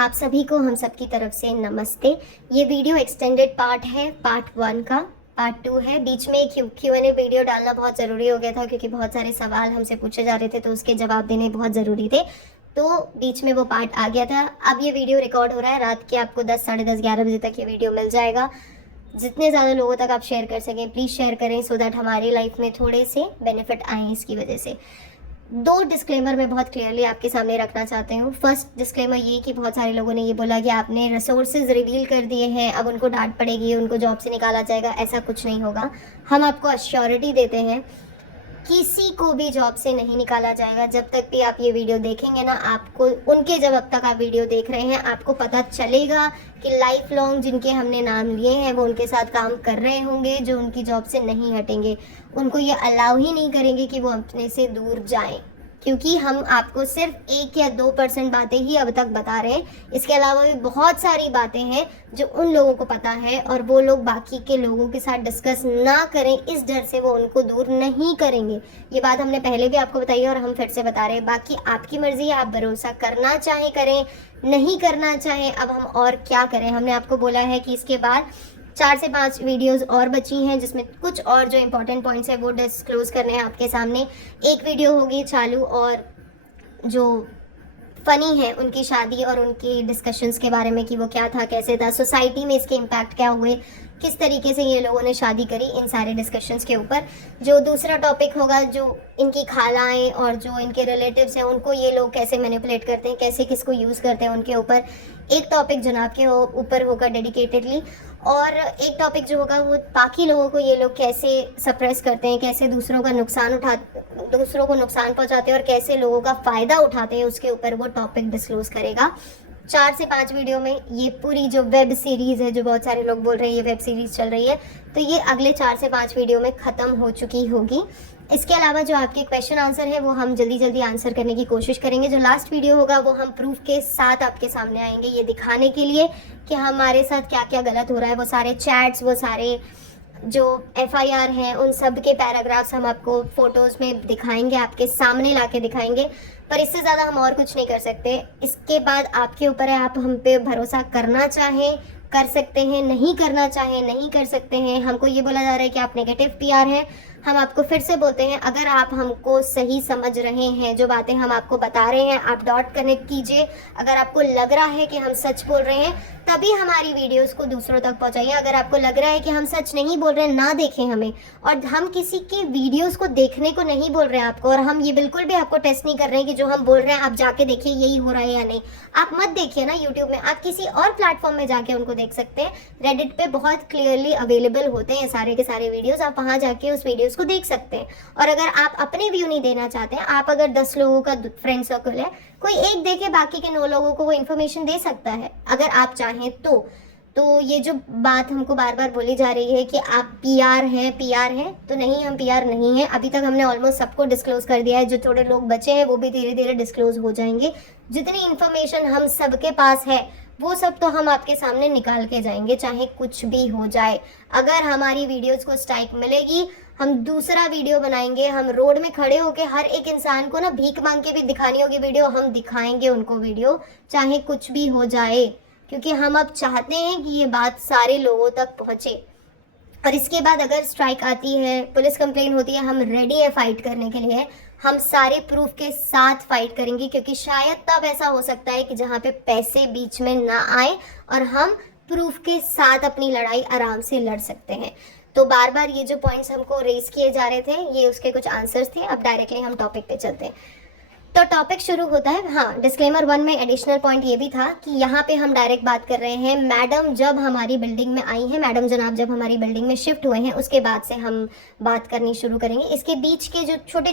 आप सभी को हम सबकी तरफ से नमस्ते। ये वीडियो एक्सटेंडेड पार्ट है, पार्ट 1 का। पार्ट 2 है। बीच में एक Q&A वीडियो डालना बहुत ज़रूरी हो गया था क्योंकि बहुत सारे सवाल हमसे पूछे जा रहे थे, तो उसके जवाब देने बहुत ज़रूरी थे, तो बीच में वो पार्ट आ गया था। अब ये वीडियो रिकॉर्ड हो रहा है रात के, आपको 10, साढ़े 10, 11 बजे तक ये वीडियो मिल जाएगा। जितने ज़्यादा लोगों तक आप शेयर कर सकें प्लीज़ शेयर करें, सो दैट हमारी लाइफ में थोड़े से बेनिफिट आएँ इसकी वजह से। 2 डिस्क्लेमर मैं बहुत क्लियरली आपके सामने रखना चाहती हूँ। फर्स्ट डिस्क्लेमर ये कि बहुत सारे लोगों ने ये बोला कि आपने रिसोर्सेज रिवील कर दिए हैं, अब उनको डांट पड़ेगी, उनको जॉब से निकाला जाएगा। ऐसा कुछ नहीं होगा। हम आपको अश्योरिटी देते हैं, किसी को भी जॉब से नहीं निकाला जाएगा। जब तक भी आप ये वीडियो देखेंगे ना, आपको उनके, जब अब तक आप वीडियो देख रहे हैं, आपको पता चलेगा कि लाइफ लॉन्ग जिनके हमने नाम लिए हैं वो उनके साथ काम कर रहे होंगे, जो उनकी जॉब से नहीं हटेंगे। उनको ये अलाउ ही नहीं करेंगे कि वो अपने से दूर जाएं, क्योंकि हम आपको सिर्फ 1 या 2% बातें ही अब तक बता रहे हैं। इसके अलावा भी बहुत सारी बातें हैं जो उन लोगों को पता है और वो लोग बाकी के लोगों के साथ डिस्कस ना करें, इस डर से वो उनको दूर नहीं करेंगे। ये बात हमने पहले भी आपको बताई है और हम फिर से बता रहे हैं। बाकी आपकी मर्जी है, आप भरोसा करना चाहें करें, नहीं करना चाहें अब हम और क्या करें। हमने आपको बोला है कि इसके बाद 4 से 5 वीडियोस और बची हैं, जिसमें कुछ और जो इंपॉर्टेंट पॉइंट्स है वो डिस्क्लोज करने हैं आपके सामने। एक वीडियो होगी चालू, और जो फ़नी है उनकी शादी और उनकी डिस्कशंस के बारे में कि वो क्या था, कैसे था, सोसाइटी में इसके इम्पैक्ट क्या हुए, किस तरीके से ये लोगों ने शादी करी, इन सारे डिस्कशंस के ऊपर। जो दूसरा टॉपिक होगा, जो इनकी खालाएँ और जो इनके रिलेटिव्स हैं उनको ये लोग कैसे मैनिपुलेट करते हैं, कैसे किसको यूज़ करते हैं, उनके ऊपर एक टॉपिक जनाब के ऊपर होगा डेडिकेटेडली। और एक टॉपिक जो होगा वो बाकी लोगों को ये लोग कैसे सप्रेस करते हैं, कैसे दूसरों को नुकसान पहुंचाते हैं और कैसे लोगों का फ़ायदा उठाते हैं, उसके ऊपर वो टॉपिक डिस्क्लोज करेगा। 4 से 5 वीडियो में ये पूरी जो वेब सीरीज़ है, जो बहुत सारे लोग बोल रहे हैं ये वेब सीरीज़ चल रही है, तो ये अगले 4 से 5 वीडियो में ख़त्म हो चुकी होगी। इसके अलावा जो आपके क्वेश्चन आंसर है वो हम जल्दी जल्दी आंसर करने की कोशिश करेंगे। जो लास्ट वीडियो होगा वो हम प्रूफ के साथ आपके सामने आएंगे, ये दिखाने के लिए कि हमारे साथ क्या क्या गलत हो रहा है। वो सारे चैट्स, वो सारे जो FIR हैं, उन सब के पैराग्राफ्स हम आपको फ़ोटोज़ में दिखाएंगे, आपके सामने ला के दिखाएंगे। पर इससे ज़्यादा हम और कुछ नहीं कर सकते। इसके बाद आपके ऊपर है, आप हम पे भरोसा करना चाहें कर सकते हैं, नहीं करना चाहें नहीं कर सकते हैं। हमको ये बोला जा रहा है कि आप नेगेटिव PR हैं। हम आपको फिर से बोलते हैं, अगर आप हमको सही समझ रहे हैं, जो बातें हम आपको बता रहे हैं, आप डॉट कनेक्ट कीजिए। अगर आपको लग रहा है कि हम सच बोल रहे हैं, तभी हमारी वीडियोस को दूसरों तक पहुंचाइए। अगर आपको लग रहा है कि हम सच नहीं बोल रहे हैं, ना देखें हमें। और हम किसी के वीडियोस को देखने को नहीं बोल रहे हैं आपको, और हम ये बिल्कुल भी आपको टेस्ट नहीं कर रहे हैं कि जो हम बोल रहे हैं आप जाके देखिए यही हो रहा है या नहीं। आप मत देखिए ना यूट्यूब में, आप किसी और प्लेटफॉर्म में जाके उनको देख सकते हैं। रेडिट पे बहुत क्लियरली अवेलेबल होते हैं सारे के सारे वीडियोस, आप वहाँ जाके उस वीडियोस को देख सकते हैं। और अगर आप अपने व्यू नहीं देना चाहते हैं, आप अगर 10 लोगों का फ्रेंड सर्कल है, कोई एक देखे, बाकी के 9 लोगों को वो इन्फॉर्मेशन दे सकता है अगर आप चाहें तो ये जो बात हमको बार बार बोली जा रही है कि आप PR हैं, तो नहीं, हम PR नहीं हैं। अभी तक हमने ऑलमोस्ट सबको डिस्क्लोज कर दिया है। जो थोड़े लोग बचे हैं वो भी धीरे धीरे डिस्क्लोज हो जाएंगे। जितनी इन्फॉर्मेशन हम सबके पास है वो सब तो हम आपके सामने निकाल के जाएंगे, चाहे कुछ भी हो जाए। अगर हमारी वीडियोस को स्ट्राइक मिलेगी, हम दूसरा वीडियो बनाएंगे। हम रोड में खड़े होके हर एक इंसान को ना भीख मांग के भी दिखानी होगी वीडियो, हम दिखाएंगे उनको वीडियो, चाहे कुछ भी हो जाए, क्योंकि हम अब चाहते हैं कि ये बात सारे लोगों तक पहुँचे। और इसके बाद अगर स्ट्राइक आती है, पुलिस कंप्लेंट होती है, हम रेडी है फाइट करने के लिए। हम सारे प्रूफ के साथ फाइट करेंगे, क्योंकि शायद तब ऐसा हो सकता है कि जहाँ पे पैसे बीच में ना आए और हम प्रूफ के साथ अपनी लड़ाई आराम से लड़ सकते हैं। तो बार बार ये जो पॉइंट्स हमको रेज किए जा रहे थे, ये उसके कुछ आंसर्स थे। अब डायरेक्टली हम टॉपिक पे चलते हैं। तो टॉपिक शुरू होता है। हाँ, डिस्क्लेमर 1 में एडिशनल पॉइंट ये भी था कि यहाँ पे हम डायरेक्ट बात कर रहे हैं। मैडम जब हमारी बिल्डिंग में आई हैं, मैडम जनाब जब हमारी बिल्डिंग में शिफ्ट हुए हैं, उसके बाद से हम बात करनी शुरू करेंगे। इसके बीच के जो छोटे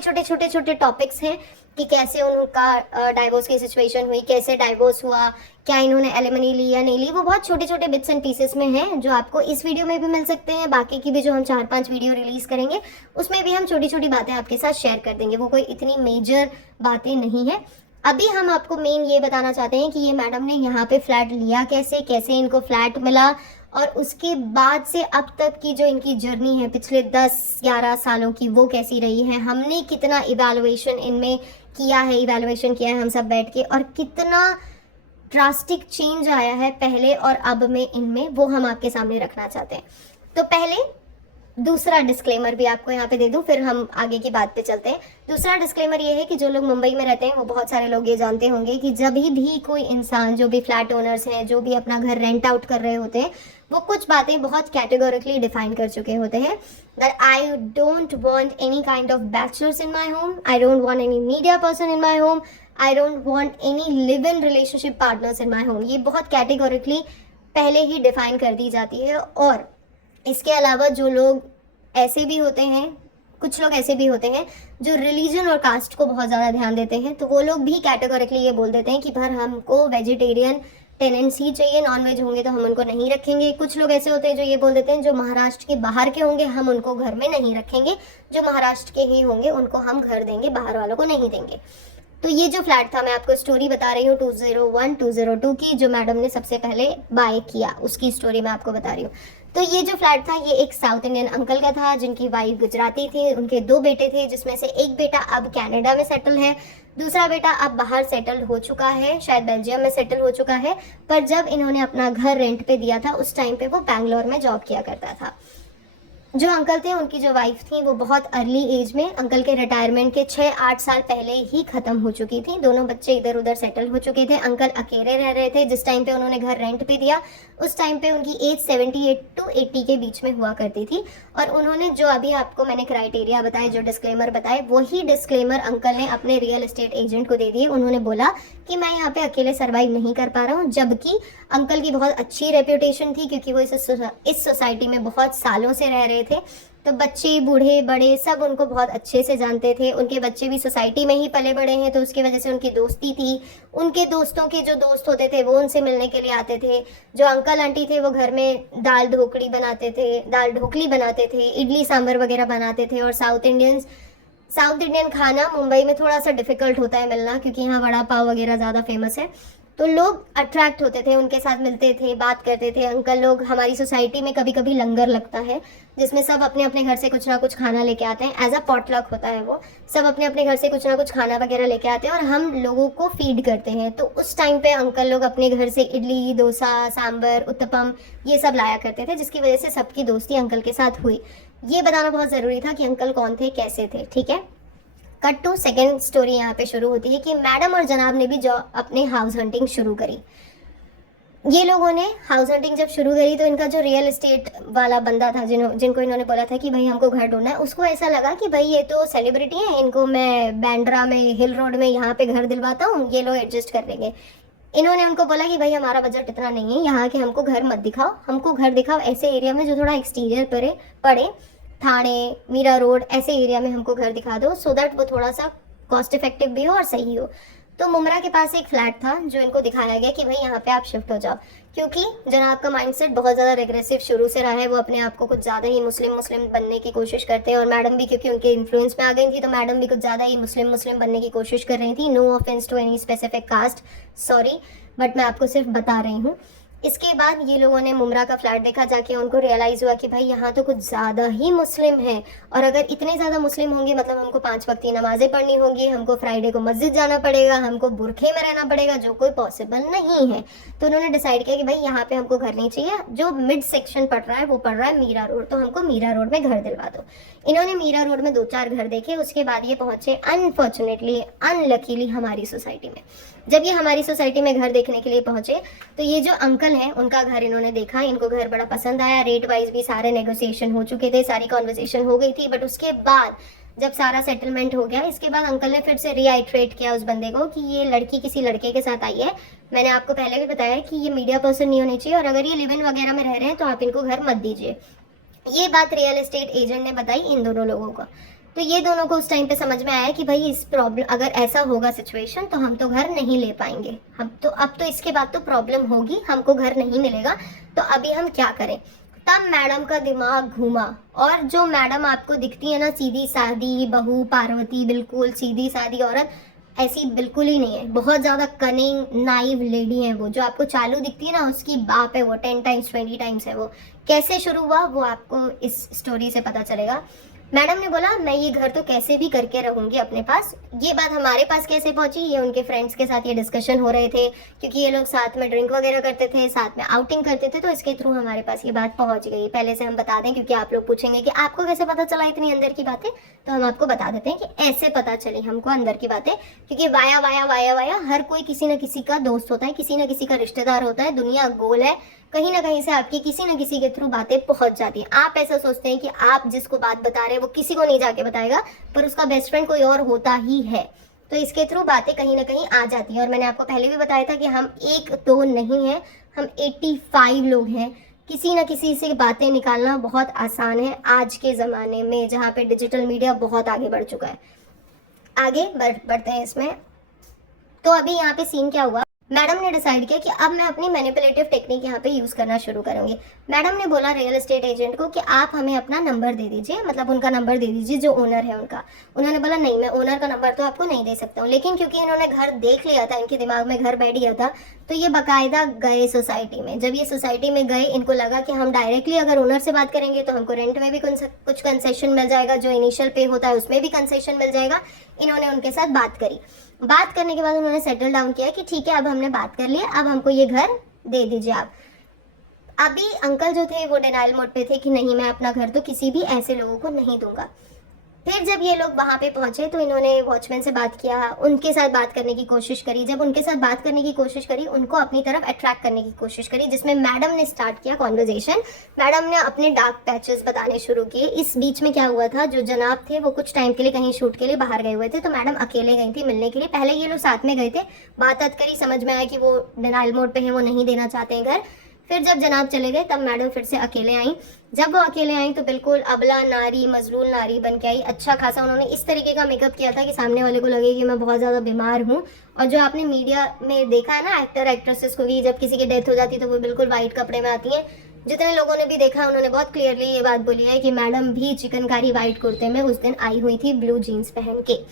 छोटे टॉपिक्स हैं कि कैसे उनका डाइवोर्स की सिचुएशन हुई, कैसे डाइवोर्स हुआ, क्या इन्होंने एलिमनी ली या नहीं ली, वो बहुत छोटे छोटे बिट्स एंड पीसेस में हैं, जो आपको इस वीडियो में भी मिल सकते हैं। बाकी की भी जो हम 4-5 वीडियो रिलीज करेंगे उसमें भी हम छोटी छोटी बातें आपके साथ शेयर कर देंगे। वो कोई इतनी मेजर बातें नहीं है। अभी हम आपको मेन ये बताना चाहते हैं कि ये मैडम ने यहाँ पे फ्लैट लिया कैसे, कैसे इनको फ्लैट मिला, और उसके बाद से अब तक की जो इनकी जर्नी है पिछले 10-11 सालों की, वो कैसी रही है। हमने कितना इवैल्यूएशन इनमें किया है, हम सब बैठ के, और कितना ड्रास्टिक चेंज आया है पहले और अब में इनमें, वो हम आपके सामने रखना चाहते हैं। तो पहले दूसरा डिस्क्लेमर भी आपको यहाँ पे दे दूं, फिर हम आगे की बात पे चलते हैं। दूसरा डिस्क्लेमर ये है कि जो लोग मुंबई में रहते हैं वो बहुत सारे लोग ये जानते होंगे कि जब भी कोई इंसान, जो भी फ्लैट ओनर्स हैं, जो भी अपना घर रेंट आउट कर रहे होते हैं, वो कुछ बातें बहुत कैटेगोरिकली डिफाइन कर चुके होते हैं that I don't want any kind of bachelors in my home, I don't want any media person in my home, I don't want any live in relationship partners in my home. ये बहुत categorically पहले ही define कर दी जाती है। और इसके अलावा जो लोग ऐसे भी होते हैं, कुछ लोग ऐसे भी होते हैं जो रिलीजन और कास्ट को बहुत ज़्यादा ध्यान देते हैं, तो वो लोग भी कैटेगोरिकली ये बोल देते हैं कि भर हमको वेजिटेरियन टेनेंट्स ही चाहिए, नॉन वेज होंगे तो हम उनको नहीं रखेंगे। कुछ लोग ऐसे होते हैं जो ये बोल देते हैं जो महाराष्ट्र के बाहर के होंगे हम उनको घर में नहीं रखेंगे, जो महाराष्ट्र के ही होंगे उनको हम घर देंगे, बाहर वालों को नहीं देंगे। तो ये जो फ्लैट था, मैं आपको स्टोरी बता रही हूँ 201-202 की, जो मैडम ने सबसे पहले बाय किया, उसकी स्टोरी मैं आपको बता रही हूँ। तो ये जो फ्लैट था ये एक साउथ इंडियन अंकल का था जिनकी वाइफ गुजराती थी। उनके 2 बेटे थे जिसमें से एक बेटा अब कनाडा में सेटल है, दूसरा बेटा अब बाहर सेटल हो चुका है, शायद बेल्जियम में सेटल हो चुका है। पर जब इन्होंने अपना घर रेंट पे दिया था उस टाइम पे वो बैंगलोर में जॉब किया करता था। जो अंकल थे उनकी जो वाइफ थी वो बहुत अर्ली एज में, अंकल के रिटायरमेंट के 6-8 साल पहले ही ख़त्म हो चुकी थी। दोनों बच्चे इधर उधर सेटल हो चुके थे। अंकल अकेले रह रहे थे। जिस टाइम पे उन्होंने घर रेंट पे दिया उस टाइम पे उनकी एज 78 to 80 के बीच में हुआ करती थी। और उन्होंने जो अभी आपको मैंने क्राइटेरिया बताए, जो डिस्क्लेमर बताए, वही डिस्क्लेमर अंकल ने अपने रियल एस्टेट एजेंट को दे दिए। उन्होंने बोला कि मैं यहाँ पे अकेले सर्वाइव नहीं कर पा रहा हूँ, जबकि अंकल की बहुत अच्छी रेप्यूटेशन थी क्योंकि वो इस सोसाइटी में बहुत सालों से रह रहे थे। तो बच्चे, बूढ़े, बड़े सब उनको बहुत अच्छे से जानते थे। उनके बच्चे भी सोसाइटी में ही पले बड़े हैं, तो उसकी वजह से उनकी दोस्ती थी। उनके दोस्तों के जो दोस्त होते थे वो उनसे मिलने के लिए आते थे। जो अंकल आंटी थे वो घर में दाल ढोकली बनाते थे, इडली सांभर वगैरह बनाते थे। और साउथ इंडियन खाना मुंबई में थोड़ा सा डिफिकल्ट होता है मिलना, क्योंकि यहाँ वड़ा पाव वगैरह ज़्यादा फेमस है। तो लोग अट्रैक्ट होते थे, उनके साथ मिलते थे, बात करते थे। अंकल लोग, हमारी सोसाइटी में कभी कभी लंगर लगता है जिसमें सब अपने अपने घर से कुछ ना कुछ खाना लेके आते हैं। एज अ पॉटलक होता है वो, सब अपने अपने घर से कुछ ना कुछ खाना वगैरह लेके आते हैं और हम लोगों को फीड करते हैं। तो उस टाइम पे अंकल लोग अपने घर से इडली, डोसा, सांबर, उत्तपम ये सब लाया करते थे, जिसकी वजह से सबकी दोस्ती अंकल के साथ हुई। ये बताना बहुत ज़रूरी था कि अंकल कौन थे, कैसे थे। ठीक है, कट टू सेकेंड स्टोरी। यहाँ पे शुरू होती है कि मैडम और जनाब ने भी जो अपने हाउस हंटिंग शुरू करी। ये लोगों ने हाउस हंटिंग जब शुरू करी तो इनका जो रियल एस्टेट वाला बंदा था, जिनको इन्होंने बोला था कि भाई हमको घर ढूंढना है, उसको ऐसा लगा कि भाई ये तो सेलिब्रिटी है, इनको मैं बैंड्रा में, हिल रोड में यहाँ पे घर दिलवाता हूँ, ये लोग एडजस्ट कर लेंगे। इन्होंने उनको बोला कि भाई हमारा बजट इतना नहीं है, यहाँ के हमको घर मत दिखाओ, हमको घर दिखाओ ऐसे एरिया में जो थोड़ा एक्सटीरियर पड़े, थाने, मीरा रोड ऐसे एरिया में हमको घर दिखा दो, सो दैट वो थोड़ा सा कॉस्ट इफेक्टिव भी हो और सही हो। तो मुमरा के पास एक फ्लैट था जो इनको दिखाया गया कि भाई यहाँ पे आप शिफ्ट हो जाओ, क्योंकि जनाब का माइंडसेट बहुत ज़्यादा रेग्रेसिव शुरू से रहा है। वो अपने आप को कुछ ज़्यादा ही मुस्लिम बनने की कोशिश करते हैं, और मैडम भी क्योंकि उनके इन्फ्लुएंस में आ गई थी तो मैडम भी कुछ ज़्यादा ही मुस्लिम बनने की कोशिश कर रही थी। No offense to any specific caste, sorry, but मैं आपको सिर्फ बता रही हूँ। इसके बाद ये लोगों ने मुमरा का फ्लैट देखा, जाके उनको रियलाइज़ हुआ कि भाई यहाँ तो कुछ ज़्यादा ही मुस्लिम हैं, और अगर इतने ज़्यादा मुस्लिम होंगे मतलब हमको 5 वक्त की नमाज़ें पढ़नी होंगी, हमको फ्राइडे को मस्जिद जाना पड़ेगा, हमको बुरखे में रहना पड़ेगा, जो कोई पॉसिबल नहीं है। तो उन्होंने डिसाइड किया कि भाई यहाँ पे हमको घर नहीं चाहिए, जो मिड सेक्शन पड़ रहा है वो पड़ रहा है मीरा रोड, तो हमको मीरा रोड में घर दिलवा दो। इन्होंने मीरा रोड में 2-4 घर देखे, उसके बाद ये पहुँचे अनफॉर्चुनेटली, अनलकीली हमारी सोसाइटी में। जब ये हमारी सोसाइटी में घर देखने के लिए पहुँचे तो ये जो अंकल हैं उनका घर इन्होंने देखा, इनको घर बड़ा पसंद आया। रेट वाइज भी सारे नेगोशिएशन हो चुके थे, सारी कॉन्वर्सेशन हो गई थी। बट उसके बाद जब सारा सेटलमेंट हो गया, इसके बाद अंकल ने फिर से रीआइट्रेट किया उस बंदे को कि ये लड़की किसी लड़के के साथ आई है। मैंने आपको पहले भी बताया कि ये मीडिया पर्सन नहीं होनी चाहिए, और अगर ये लिव इन वगैरह में रह रहे हैं तो आप इनको घर मत दीजिए। ये बात रियल एस्टेट एजेंट ने बताई इन दोनों लोगों को। तो ये दोनों को उस टाइम पे समझ में आया कि भाई इस प्रॉब्लम, अगर ऐसा होगा सिचुएशन तो हम तो घर नहीं ले पाएंगे, हम तो अब तो इसके बाद तो प्रॉब्लम होगी, हमको घर नहीं मिलेगा, तो अभी हम क्या करें। तब मैडम का दिमाग घूमा, और जो मैडम आपको दिखती है ना सीधी सादी बहू पार्वती, बिल्कुल सीधी सादी औरत, ऐसी बिल्कुल ही नहीं है। बहुत ज़्यादा कनिंग नाइव लेडी है वो। जो आपको चालू दिखती है ना उसकी बाप है वो, 10 टाइम्स 20 टाइम्स है वो। कैसे शुरू हुआ वो आपको इस स्टोरी से पता चलेगा। मैडम ने बोला मैं ये घर तो कैसे भी करके रहूंगी अपने पास। ये बात हमारे पास कैसे पहुंची, ये उनके फ्रेंड्स के साथ ये डिस्कशन हो रहे थे, क्योंकि ये लोग साथ में ड्रिंक वगैरह करते थे, साथ में आउटिंग करते थे, तो इसके थ्रू हमारे पास ये बात पहुंच गई। पहले से हम बता दें, क्योंकि आप लोग पूछेंगे कि आपको कैसे पता चला इतनी अंदर की बातें, तो हम आपको बता देते हैं कि ऐसे पता चली हमको अंदर की बातें, क्योंकि वाया वाया वाया वाया हर कोई किसी न किसी का दोस्त होता है, किसी न किसी का रिश्तेदार होता है, दुनिया गोल है, कहीं ना कहीं से आपकी किसी न किसी के थ्रू बातें पहुंच जाती हैं। आप ऐसा सोचते हैं कि आप जिसको बात बता रहे हैं वो किसी को नहीं जाके बताएगा, पर उसका बेस्ट फ्रेंड कोई और होता ही है, तो इसके थ्रू बातें कहीं ना कहीं आ जाती हैं। और मैंने आपको पहले भी बताया था कि हम एक दो नहीं हैं, हम 85 लोग हैं। किसी न किसी से बातें निकालना बहुत आसान है आज के ज़माने में, जहाँ पे डिजिटल मीडिया बहुत आगे बढ़ चुका है। आगे बढ़ते हैं इसमें। तो अभी यहाँ पे सीन क्या हुआ, मैडम ने डिसाइड किया कि अब मैं अपनी मैनिपुलेटिव टेक्निक यहाँ पे यूज़ करना शुरू करूँगी। मैडम ने बोला रियल एस्टेट एजेंट को कि आप हमें अपना नंबर दे दीजिए, मतलब उनका नंबर दे दीजिए जो ओनर है उनका। उन्होंने बोला नहीं, मैं ओनर का नंबर तो आपको नहीं दे सकता हूँ, लेकिन क्योंकि इन्होंने घर देख लिया था, इनके दिमाग में घर बैठ गया था, तो ये बाकायदा गए सोसाइटी में। जब ये सोसाइटी में गए, इनको लगा कि हम डायरेक्टली अगर ओनर से बात करेंगे तो हमको रेंट में भी कुछ कंसेशन मिल जाएगा, जो इनिशियल पे होता है उसमें भी कंसेशन मिल जाएगा। इन्होंने उनके साथ बात करी। बात करने के बाद उन्होंने सेटल डाउन किया कि ठीक है, अब हमने बात कर लिया, अब हमको ये घर दे दीजिए आप। अभी अंकल जो थे वो डिनाइल मोड पे थे कि नहीं, मैं अपना घर तो किसी भी ऐसे लोगों को नहीं दूंगा। फिर जब ये लोग वहाँ पे पहुंचे तो इन्होंने वॉचमैन से बात किया, उनके साथ बात करने की कोशिश करी। जब उनके साथ बात करने की कोशिश करी, उनको अपनी तरफ अट्रैक्ट करने की कोशिश करी, जिसमें मैडम ने स्टार्ट किया कॉन्वर्जेशन। मैडम ने अपने डार्क पैचेस बताने शुरू किए। इस बीच में क्या हुआ था, जो जनाब थे वो कुछ टाइम के लिए कहीं शूट के लिए बाहर गए हुए थे, तो मैडम अकेले गई थी मिलने के लिए। पहले ये लोग साथ में गए थे, बात करी, समझ में आया कि वो डिनाइल मोड पे हैं, वो नहीं देना चाहते हैं घर। फिर जब जनाब चले गए तब मैडम फिर से अकेले आई। जब वो अकेले आई तो बिल्कुल अबला नारी, मजलूल नारी बन के आई। अच्छा खासा उन्होंने इस तरीके का मेकअप किया था कि सामने वाले को लगे कि मैं बहुत ज़्यादा बीमार हूँ। और जो आपने मीडिया में देखा है ना एक्टर एक्ट्रेसेस को कि जब किसी की डेथ हो जाती है तो वो बिल्कुल वाइट कपड़े में आती हैं, जितने लोगों ने भी देखा उन्होंने बहुत क्लियरली ये बात बोली है कि मैडम भी चिकनकारी वाइट कुर्ते में उस दिन आई हुई थी, ब्लू जीन्स पहन के।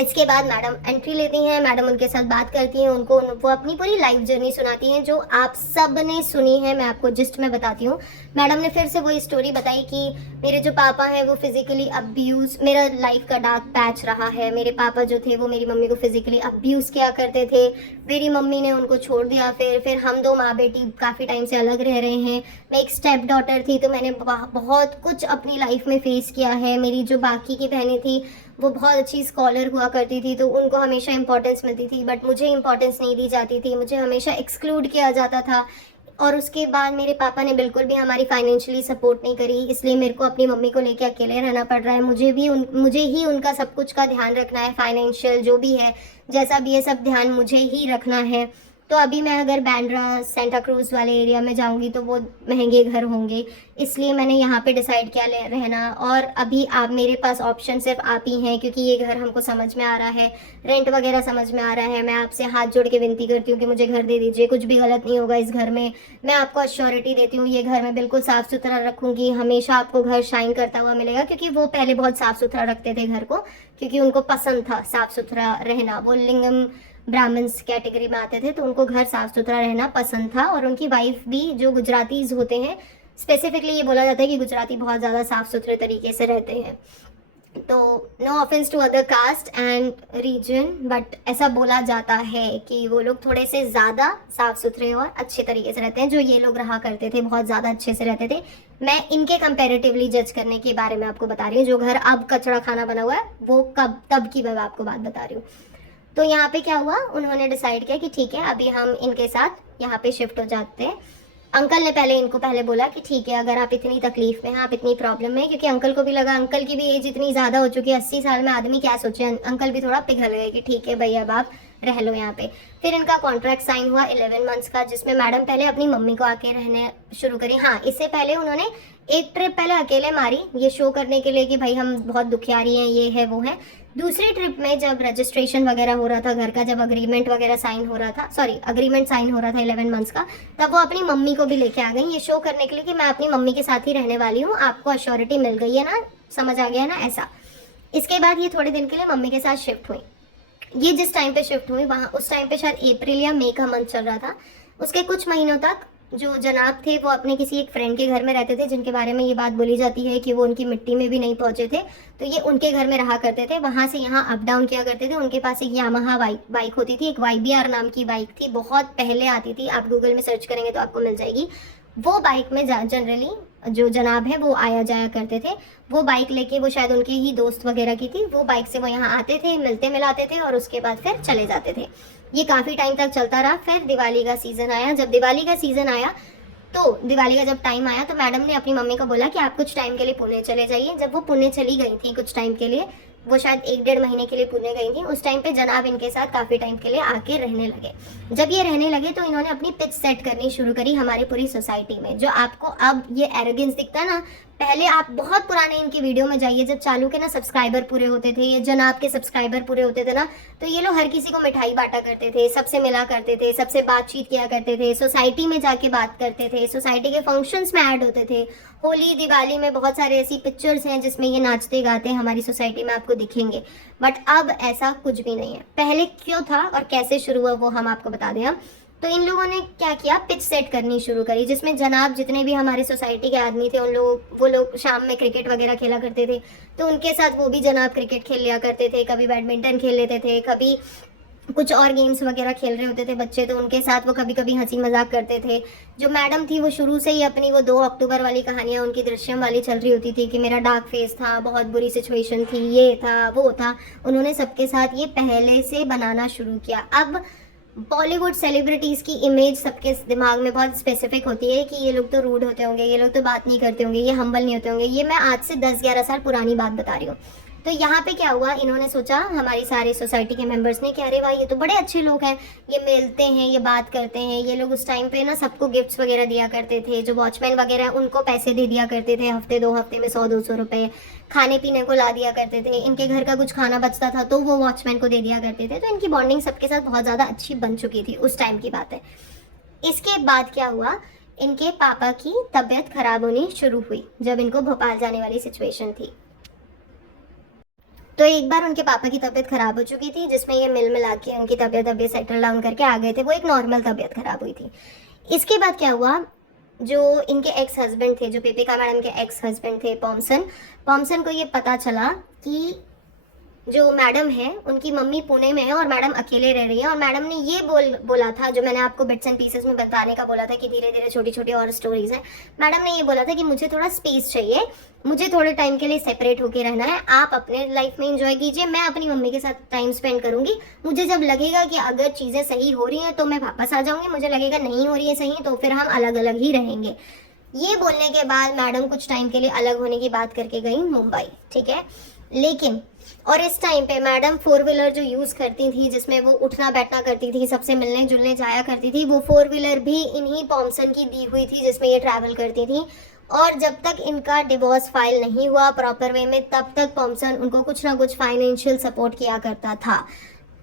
इसके बाद मैडम एंट्री लेती हैं, मैडम उनके साथ बात करती हैं, उनको वो अपनी पूरी लाइफ जर्नी सुनाती हैं जो आप सब ने सुनी है। मैं आपको जिस्ट में बताती हूँ। मैडम ने फिर से वही स्टोरी बताई कि मेरे जो पापा हैं वो फिजिकली अब्यूज़, मेरा लाइफ का डार्क पैच रहा है। मेरे पापा जो थे वो मेरी मम्मी को फिजिकली अब्यूज़ किया करते थे, मेरी मम्मी ने उनको छोड़ दिया। फिर हम दो माँ बेटी काफ़ी टाइम से अलग रह रहे हैं। मैं एक स्टेप डॉटर थी, तो मैंने बहुत कुछ अपनी लाइफ में फेस किया है। मेरी जो बाकी की बहनें थी वो बहुत अच्छी स्कॉलर हुआ करती थी, तो उनको हमेशा इंपॉर्टेंस मिलती थी, बट मुझे इंपॉर्टेंस नहीं दी जाती थी, मुझे हमेशा एक्सक्लूड किया जाता था। और उसके बाद मेरे पापा ने बिल्कुल भी हमारी फाइनेंशियली सपोर्ट नहीं करी, इसलिए मेरे को अपनी मम्मी को लेके अकेले रहना पड़ रहा है। मुझे ही उनका सब कुछ का ध्यान रखना है, फाइनेंशियल जो भी है, जैसा भी है सब ध्यान मुझे ही रखना है। तो अभी मैं अगर बैंड्रा सेंटा क्रूज वाले एरिया में जाऊंगी तो वो महंगे घर होंगे, इसलिए मैंने यहाँ पे डिसाइड किया रहना। और अभी आप मेरे पास ऑप्शन सिर्फ आप ही हैं, क्योंकि ये घर हमको समझ में आ रहा है, रेंट वगैरह समझ में आ रहा है। मैं आपसे हाथ जोड़ के विनती करती हूँ कि मुझे घर दे दीजिए, कुछ भी गलत नहीं होगा इस घर में। मैं आपको अश्योरिटी देती हूँ, ये घर मैं बिल्कुल साफ़ सुथरा रखूँगी, हमेशा आपको घर शाइन करता हुआ मिलेगा। क्योंकि वो पहले बहुत साफ़ सुथरा रखते थे घर को, क्योंकि उनको पसंद था साफ़ सुथरा रहना। वो लिंगम ब्राह्मण्स कैटेगरी में आते थे, तो उनको घर साफ सुथरा रहना पसंद था। और उनकी वाइफ भी, जो गुजरातीज होते हैं, स्पेसिफिकली ये बोला जाता है कि गुजराती बहुत ज़्यादा साफ सुथरे तरीके से रहते हैं। तो no offense to other caste and region, but ऐसा बोला जाता है कि वो लोग थोड़े से ज़्यादा साफ सुथरे और अच्छे तरीके से रहते हैं। जो ये लोग रहा करते थे बहुत ज़्यादा अच्छे से रहते थे। मैं इनके कंपैरेटिवली जज करने के बारे में आपको बता रही हूँ। जो घर अब कचरा खाना बना हुआ है वो तब की मैं आपको बात बता रही हूँ। तो यहाँ पे क्या हुआ, उन्होंने डिसाइड किया कि ठीक है अभी हम इनके साथ यहाँ पे शिफ्ट हो जाते हैं। अंकल ने इनको पहले बोला कि ठीक है, अगर आप इतनी तकलीफ में हैं, आप इतनी प्रॉब्लम में, क्योंकि अंकल को भी लगा, अंकल की भी एज इतनी ज़्यादा हो चुकी है, 80 साल में आदमी क्या सोचे। अंकल भी थोड़ा पिघल गए कि ठीक है भैया अब आप रह लो यहाँ पे। फिर इनका कॉन्ट्रैक्ट साइन हुआ 11 मंथ्स का, जिसमें मैडम पहले अपनी मम्मी को आके रहने शुरू करी। हाँ, इससे पहले उन्होंने एक ट्रिप पहले अकेले मारी, ये शो करने के लिए कि भाई हम बहुत दुखियारी हैं, ये है वो है। दूसरी ट्रिप में जब रजिस्ट्रेशन वगैरह हो रहा था घर का, जब अग्रीमेंट वगैरह साइन हो रहा था, अग्रीमेंट साइन हो रहा था 11 मंथ्स का, तब वो अपनी मम्मी को भी लेके आ गई, ये शो करने के लिए कि मैं अपनी मम्मी के साथ ही रहने वाली हूँ, आपको अश्योरिटी मिल गई है ना, समझ आ गया ना, ऐसा। इसके बाद ये थोड़े दिन के लिए मम्मी के साथ शिफ्ट हुई। ये जिस टाइम पे शिफ्ट हुई वहाँ, उस टाइम पे शायद अप्रैल या मई का मंथ चल रहा था। उसके कुछ महीनों तक जो जनाब थे वो अपने किसी एक फ्रेंड के घर में रहते थे, जिनके बारे में ये बात बोली जाती है कि वो उनकी मिट्टी में भी नहीं पहुंचे थे। तो ये उनके घर में रहा करते थे, वहां से यहाँ अप डाउन किया करते थे। उनके पास एक यामाहा बाइक होती थी, एक YBR नाम की बाइक थी, बहुत पहले आती थी, आप गूगल में सर्च करेंगे तो आपको मिल जाएगी। वो बाइक में जनरली जो जनाब है वो आया जाया करते थे। वो बाइक लेके, वो शायद उनके ही दोस्त वगैरह की थी, वो बाइक से वो यहाँ आते थे, मिलते मिलाते थे और उसके बाद फिर चले जाते थे। ये काफ़ी टाइम तक चलता रहा। फिर दिवाली का सीज़न आया। जब दिवाली का सीज़न आया तो दिवाली का जब टाइम आया तो मैडम ने अपनी मम्मी को बोला कि आप कुछ टाइम के लिए पुणे चले जाइए। जब वो पुणे चली गई थी कुछ टाइम के लिए, वो शायद 1-1.5 महीने के लिए पुणे गई थी, उस टाइम पे जनाब इनके साथ काफ़ी टाइम के लिए आके रहने लगे। जब ये रहने लगे तो इन्होंने अपनी पिच सेट करनी शुरू करी हमारी पूरी सोसाइटी में। जो आपको अब ये एरोगेंस दिखता है ना, पहले आप बहुत पुराने इनकी वीडियो में जाइए, जब चालू के ना सब्सक्राइबर पूरे होते थे, ये जनाब के सब्सक्राइबर पूरे होते थे ना, तो ये लोग हर किसी को मिठाई बांटा करते थे, सबसे मिला करते थे, सबसे बातचीत किया करते थे, सोसाइटी में जाके बात करते थे, सोसाइटी के फंक्शंस में ऐड होते थे। होली दिवाली में बहुत सारे ऐसी पिक्चर्स हैं जिसमें ये नाचते गाते हमारी सोसाइटी में आपको दिखेंगे। बट अब ऐसा कुछ भी नहीं है। पहले क्यों था और कैसे शुरू हुआ वो हम आपको बता दें। तो इन लोगों ने क्या किया, पिच सेट करनी शुरू करी, जिसमें जनाब जितने भी हमारे सोसाइटी के आदमी थे, वो लोग शाम में क्रिकेट वगैरह खेला करते थे, तो उनके साथ वो भी जनाब क्रिकेट खेल लिया करते थे। कभी बैडमिंटन खेल लेते थे, कभी कुछ और गेम्स वगैरह खेल रहे होते थे बच्चे, तो उनके साथ वो कभी कभी हंसी मजाक करते थे। जो मैडम थी वो शुरू से ही अपनी वो 2 अक्टूबर वाली कहानियाँ उनकी दृश्यम वाली चल रही होती थी कि मेरा डार्क फेस था, बहुत बुरी सिचुएशन थी, ये था वो था। उन्होंने सबके साथ ये पहले से बनाना शुरू किया। अब बॉलीवुड सेलिब्रिटीज़ की इमेज सबके दिमाग में बहुत स्पेसिफिक होती है कि ये लोग तो रूड होते होंगे, ये लोग तो बात नहीं करते होंगे, ये हम्बल नहीं होते होंगे। ये मैं आज से 10-11 साल पुरानी बात बता रही हूँ। तो यहाँ पे क्या हुआ, इन्होंने सोचा हमारी सारी सोसाइटी के मेंबर्स ने कि अरे भाई ये तो बड़े अच्छे लोग हैं, ये मिलते हैं, ये बात करते हैं। ये लोग उस टाइम पे ना सबको गिफ्ट्स वगैरह दिया करते थे, जो वॉचमैन वगैरह उनको पैसे दे दिया करते थे, हफ्ते 2 हफ्ते में 100-200 रुपये खाने पीने को ला दिया करते थे। इनके घर का कुछ खाना बचता था तो वो वॉचमैन को दे दिया करते थे। तो इनकी बॉन्डिंग सबके साथ बहुत ज़्यादा अच्छी बन चुकी थी, उस टाइम की बात है। इसके बाद क्या हुआ, इनके पापा की तबीयत खराब होनी शुरू हुई जब इनको भोपाल जाने वाली सिचुएशन थी। तो एक बार उनके पापा की तबीयत खराब हो चुकी थी, जिसमें ये मिल मिला के उनकी तबीयत अभी सेटल डाउन करके आ गए थे। वो एक नॉर्मल तबीयत खराब हुई थी। इसके बाद क्या हुआ, जो इनके एक्स हस्बैंड थे, जो पीपिका मैडम के एक्स हस्बैंड थे पॉम्सन को ये पता चला कि जो मैडम है उनकी मम्मी पुणे में है और मैडम अकेले रह रही है। और मैडम ने ये बोला था, जो मैंने आपको बिट्स एंड पीसेस में बताने का बोला था कि धीरे धीरे छोटी छोटी और स्टोरीज हैं। मैडम ने ये बोला था कि मुझे थोड़ा स्पेस चाहिए, मुझे थोड़े टाइम के लिए सेपरेट होके रहना है, आप अपने लाइफ में एंजॉय कीजिए, मैं अपनी मम्मी के साथ टाइम स्पेंड करूंगी। मुझे जब लगेगा कि अगर चीज़ें सही हो रही हैं तो मैं वापस आ जाऊंगी, मुझे लगेगा नहीं हो रही है सही तो फिर हम अलग अलग ही रहेंगे। ये बोलने के बाद मैडम कुछ टाइम के लिए अलग होने की बात करके गई मुंबई, ठीक है। लेकिन और इस टाइम पे मैडम 4 व्हीलर जो यूज़ करती थी, जिसमें वो उठना बैठना करती थी, सबसे मिलने जुलने जाया करती थी, वो 4 व्हीलर भी इन्हीं पॉम्सन की दी हुई थी जिसमें ये ट्रैवल करती थी। और जब तक इनका डिवोर्स फाइल नहीं हुआ प्रॉपर वे में, तब तक पॉम्सन उनको कुछ ना कुछ फाइनेंशियल सपोर्ट किया करता था।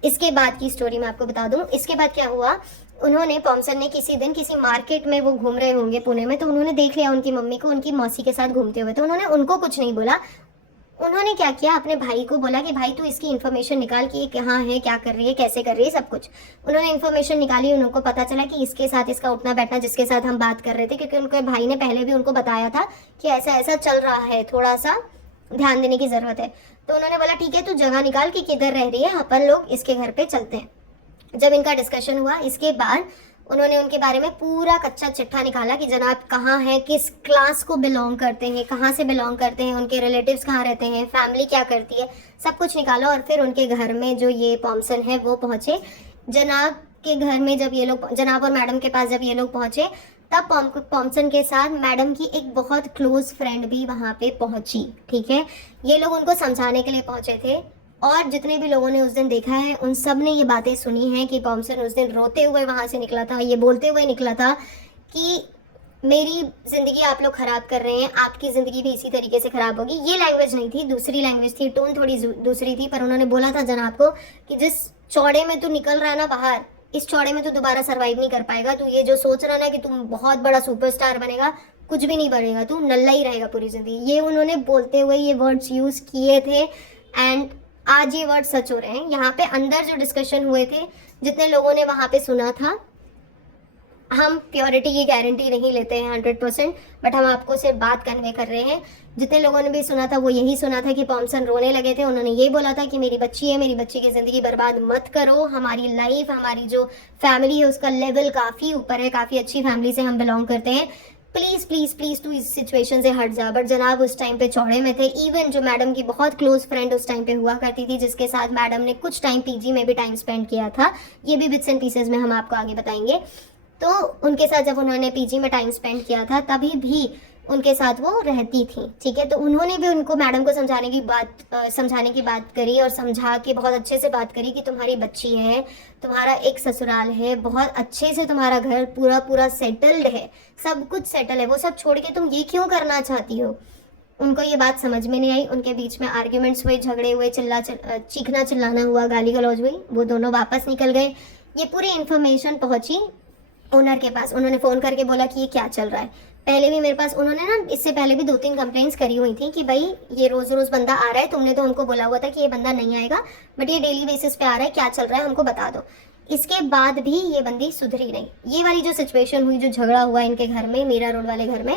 इसके बाद की स्टोरी मैं आपको बता दूं। इसके बाद क्या हुआ, उन्होंने पॉम्सन ने किसी दिन किसी मार्केट में वो घूम रहे होंगे पुणे में, तो उन्होंने देख लिया उनकी मम्मी को उनकी मौसी के साथ घूमते हुए। तो उन्होंने उनको कुछ नहीं बोला, उन्होंने क्या किया, अपने भाई को बोला कि भाई तू इसकी इन्फॉर्मेशन निकाल कि ये कहाँ है, क्या कर रही है, कैसे कर रही है, सब कुछ। उन्होंने इन्फॉर्मेशन निकाली, उनको पता चला कि इसके साथ इसका उठना बैठना, जिसके साथ हम बात कर रहे थे, क्योंकि उनके भाई ने पहले भी उनको बताया था कि ऐसा ऐसा चल रहा है, थोड़ा सा ध्यान देने की ज़रूरत है। तो उन्होंने बोला ठीक है, तू जगह निकाल कि किधर रह रही है, अपन लोग इसके घर पर चलते हैं। जब इनका डिस्कशन हुआ, इसके बाद उन्होंने उनके बारे में पूरा कच्चा चिट्ठा निकाला कि जनाब कहाँ हैं, किस क्लास को बिलोंग करते हैं, कहाँ से बिलोंग करते हैं, उनके रिलेटिव्स कहाँ रहते हैं, फैमिली क्या करती है, सब कुछ निकाला। और फिर उनके घर में जो ये पॉम्सन है वो पहुँचे। जनाब के घर में जब ये लोग, जनाब और मैडम के पास जब ये लोग पहुँचे, तब पॉम्सन के साथ मैडम की एक बहुत क्लोज फ्रेंड भी वहाँ पे पहुँची, ठीक है। ये लोग उनको समझाने के लिए पहुँचे थे। और जितने भी लोगों ने उस दिन देखा है उन सब ने ये बातें सुनी हैं कि पॉम्सन उस दिन रोते हुए वहाँ से निकला था, ये बोलते हुए निकला था कि मेरी ज़िंदगी आप लोग ख़राब कर रहे हैं, आपकी ज़िंदगी भी इसी तरीके से ख़राब होगी। ये लैंग्वेज नहीं थी, दूसरी लैंग्वेज थी, टोन थोड़ी दूसरी थी, पर उन्होंने बोला था जनाब को कि जिस चौड़े में तू निकल रहा है ना बाहर, इस चौड़े में तू दोबारा सर्वाइव नहीं कर पाएगा। तू ये जो सोच रहा ना कि तुम बहुत बड़ा सुपरस्टार बनेगा, कुछ भी नहीं बनेगा, तू नल्ला ही रहेगा पूरी ज़िंदगी। ये उन्होंने बोलते हुए ये वर्ड्स यूज़ किए थे। एंड आज ये वर्ड सच हो रहे हैं। यहाँ पे अंदर जो डिस्कशन हुए थे, जितने लोगों ने वहाँ पे सुना था, हम प्योरिटी की गारंटी नहीं लेते हैं 100%, बट हम आपको सिर्फ बात कन्वे कर रहे हैं। जितने लोगों ने भी सुना था वो यही सुना था कि पॉम्सन रोने लगे थे। उन्होंने ये बोला था कि मेरी बच्ची है, मेरी बच्ची की ज़िंदगी बर्बाद मत करो। हमारी लाइफ, हमारी जो फैमिली है उसका लेवल काफ़ी ऊपर है, काफ़ी अच्छी फैमिली से हम बिलोंग करते हैं। प्लीज़ प्लीज़ प्लीज़ तू इस सिचुएशन से हट जा। बट जनाब उस टाइम पे चौड़े में थे। इवन जो मैडम की बहुत क्लोज फ्रेंड उस टाइम पे हुआ करती थी, जिसके साथ मैडम ने कुछ टाइम पीजी में भी टाइम स्पेंड किया था, ये भी बिट्स एंड पीसेज में हम आपको आगे बताएंगे। तो उनके साथ जब उन्होंने पीजी में टाइम स्पेंड किया था तभी भी उनके साथ वो रहती थी, ठीक है। तो उन्होंने भी उनको, मैडम को समझाने की बात करी और समझा के बहुत अच्छे से बात करी कि तुम्हारी बच्ची है, तुम्हारा एक ससुराल है, बहुत अच्छे से तुम्हारा घर पूरा पूरा सेटल्ड है, सब कुछ सेटल है, वो सब छोड़ के तुम ये क्यों करना चाहती हो। उनको ये बात समझ में नहीं आई। उनके बीच में आर्ग्यूमेंट्स हुए, झगड़े हुए, चीखना चिल्लाना हुआ, गाली गलौज हुई। वो दोनों वापस निकल गए। ये पूरी इन्फॉर्मेशन पहुंची ओनर के पास। उन्होंने फ़ोन करके बोला कि ये क्या चल रहा है। पहले भी मेरे पास, उन्होंने ना इससे पहले भी 2-3 कंप्लेंट्स करी हुई थी कि भाई ये रोज़ रोज़ बंदा आ रहा है, तुमने तो हमको बोला हुआ था कि ये बंदा नहीं आएगा, बट ये डेली बेसिस पे आ रहा है, क्या चल रहा है हमको बता दो। इसके बाद भी ये बंदी सुधरी नहीं। ये वाली जो सिचुएशन हुई, जो झगड़ा हुआ इनके घर में, मीरा रोड वाले घर में,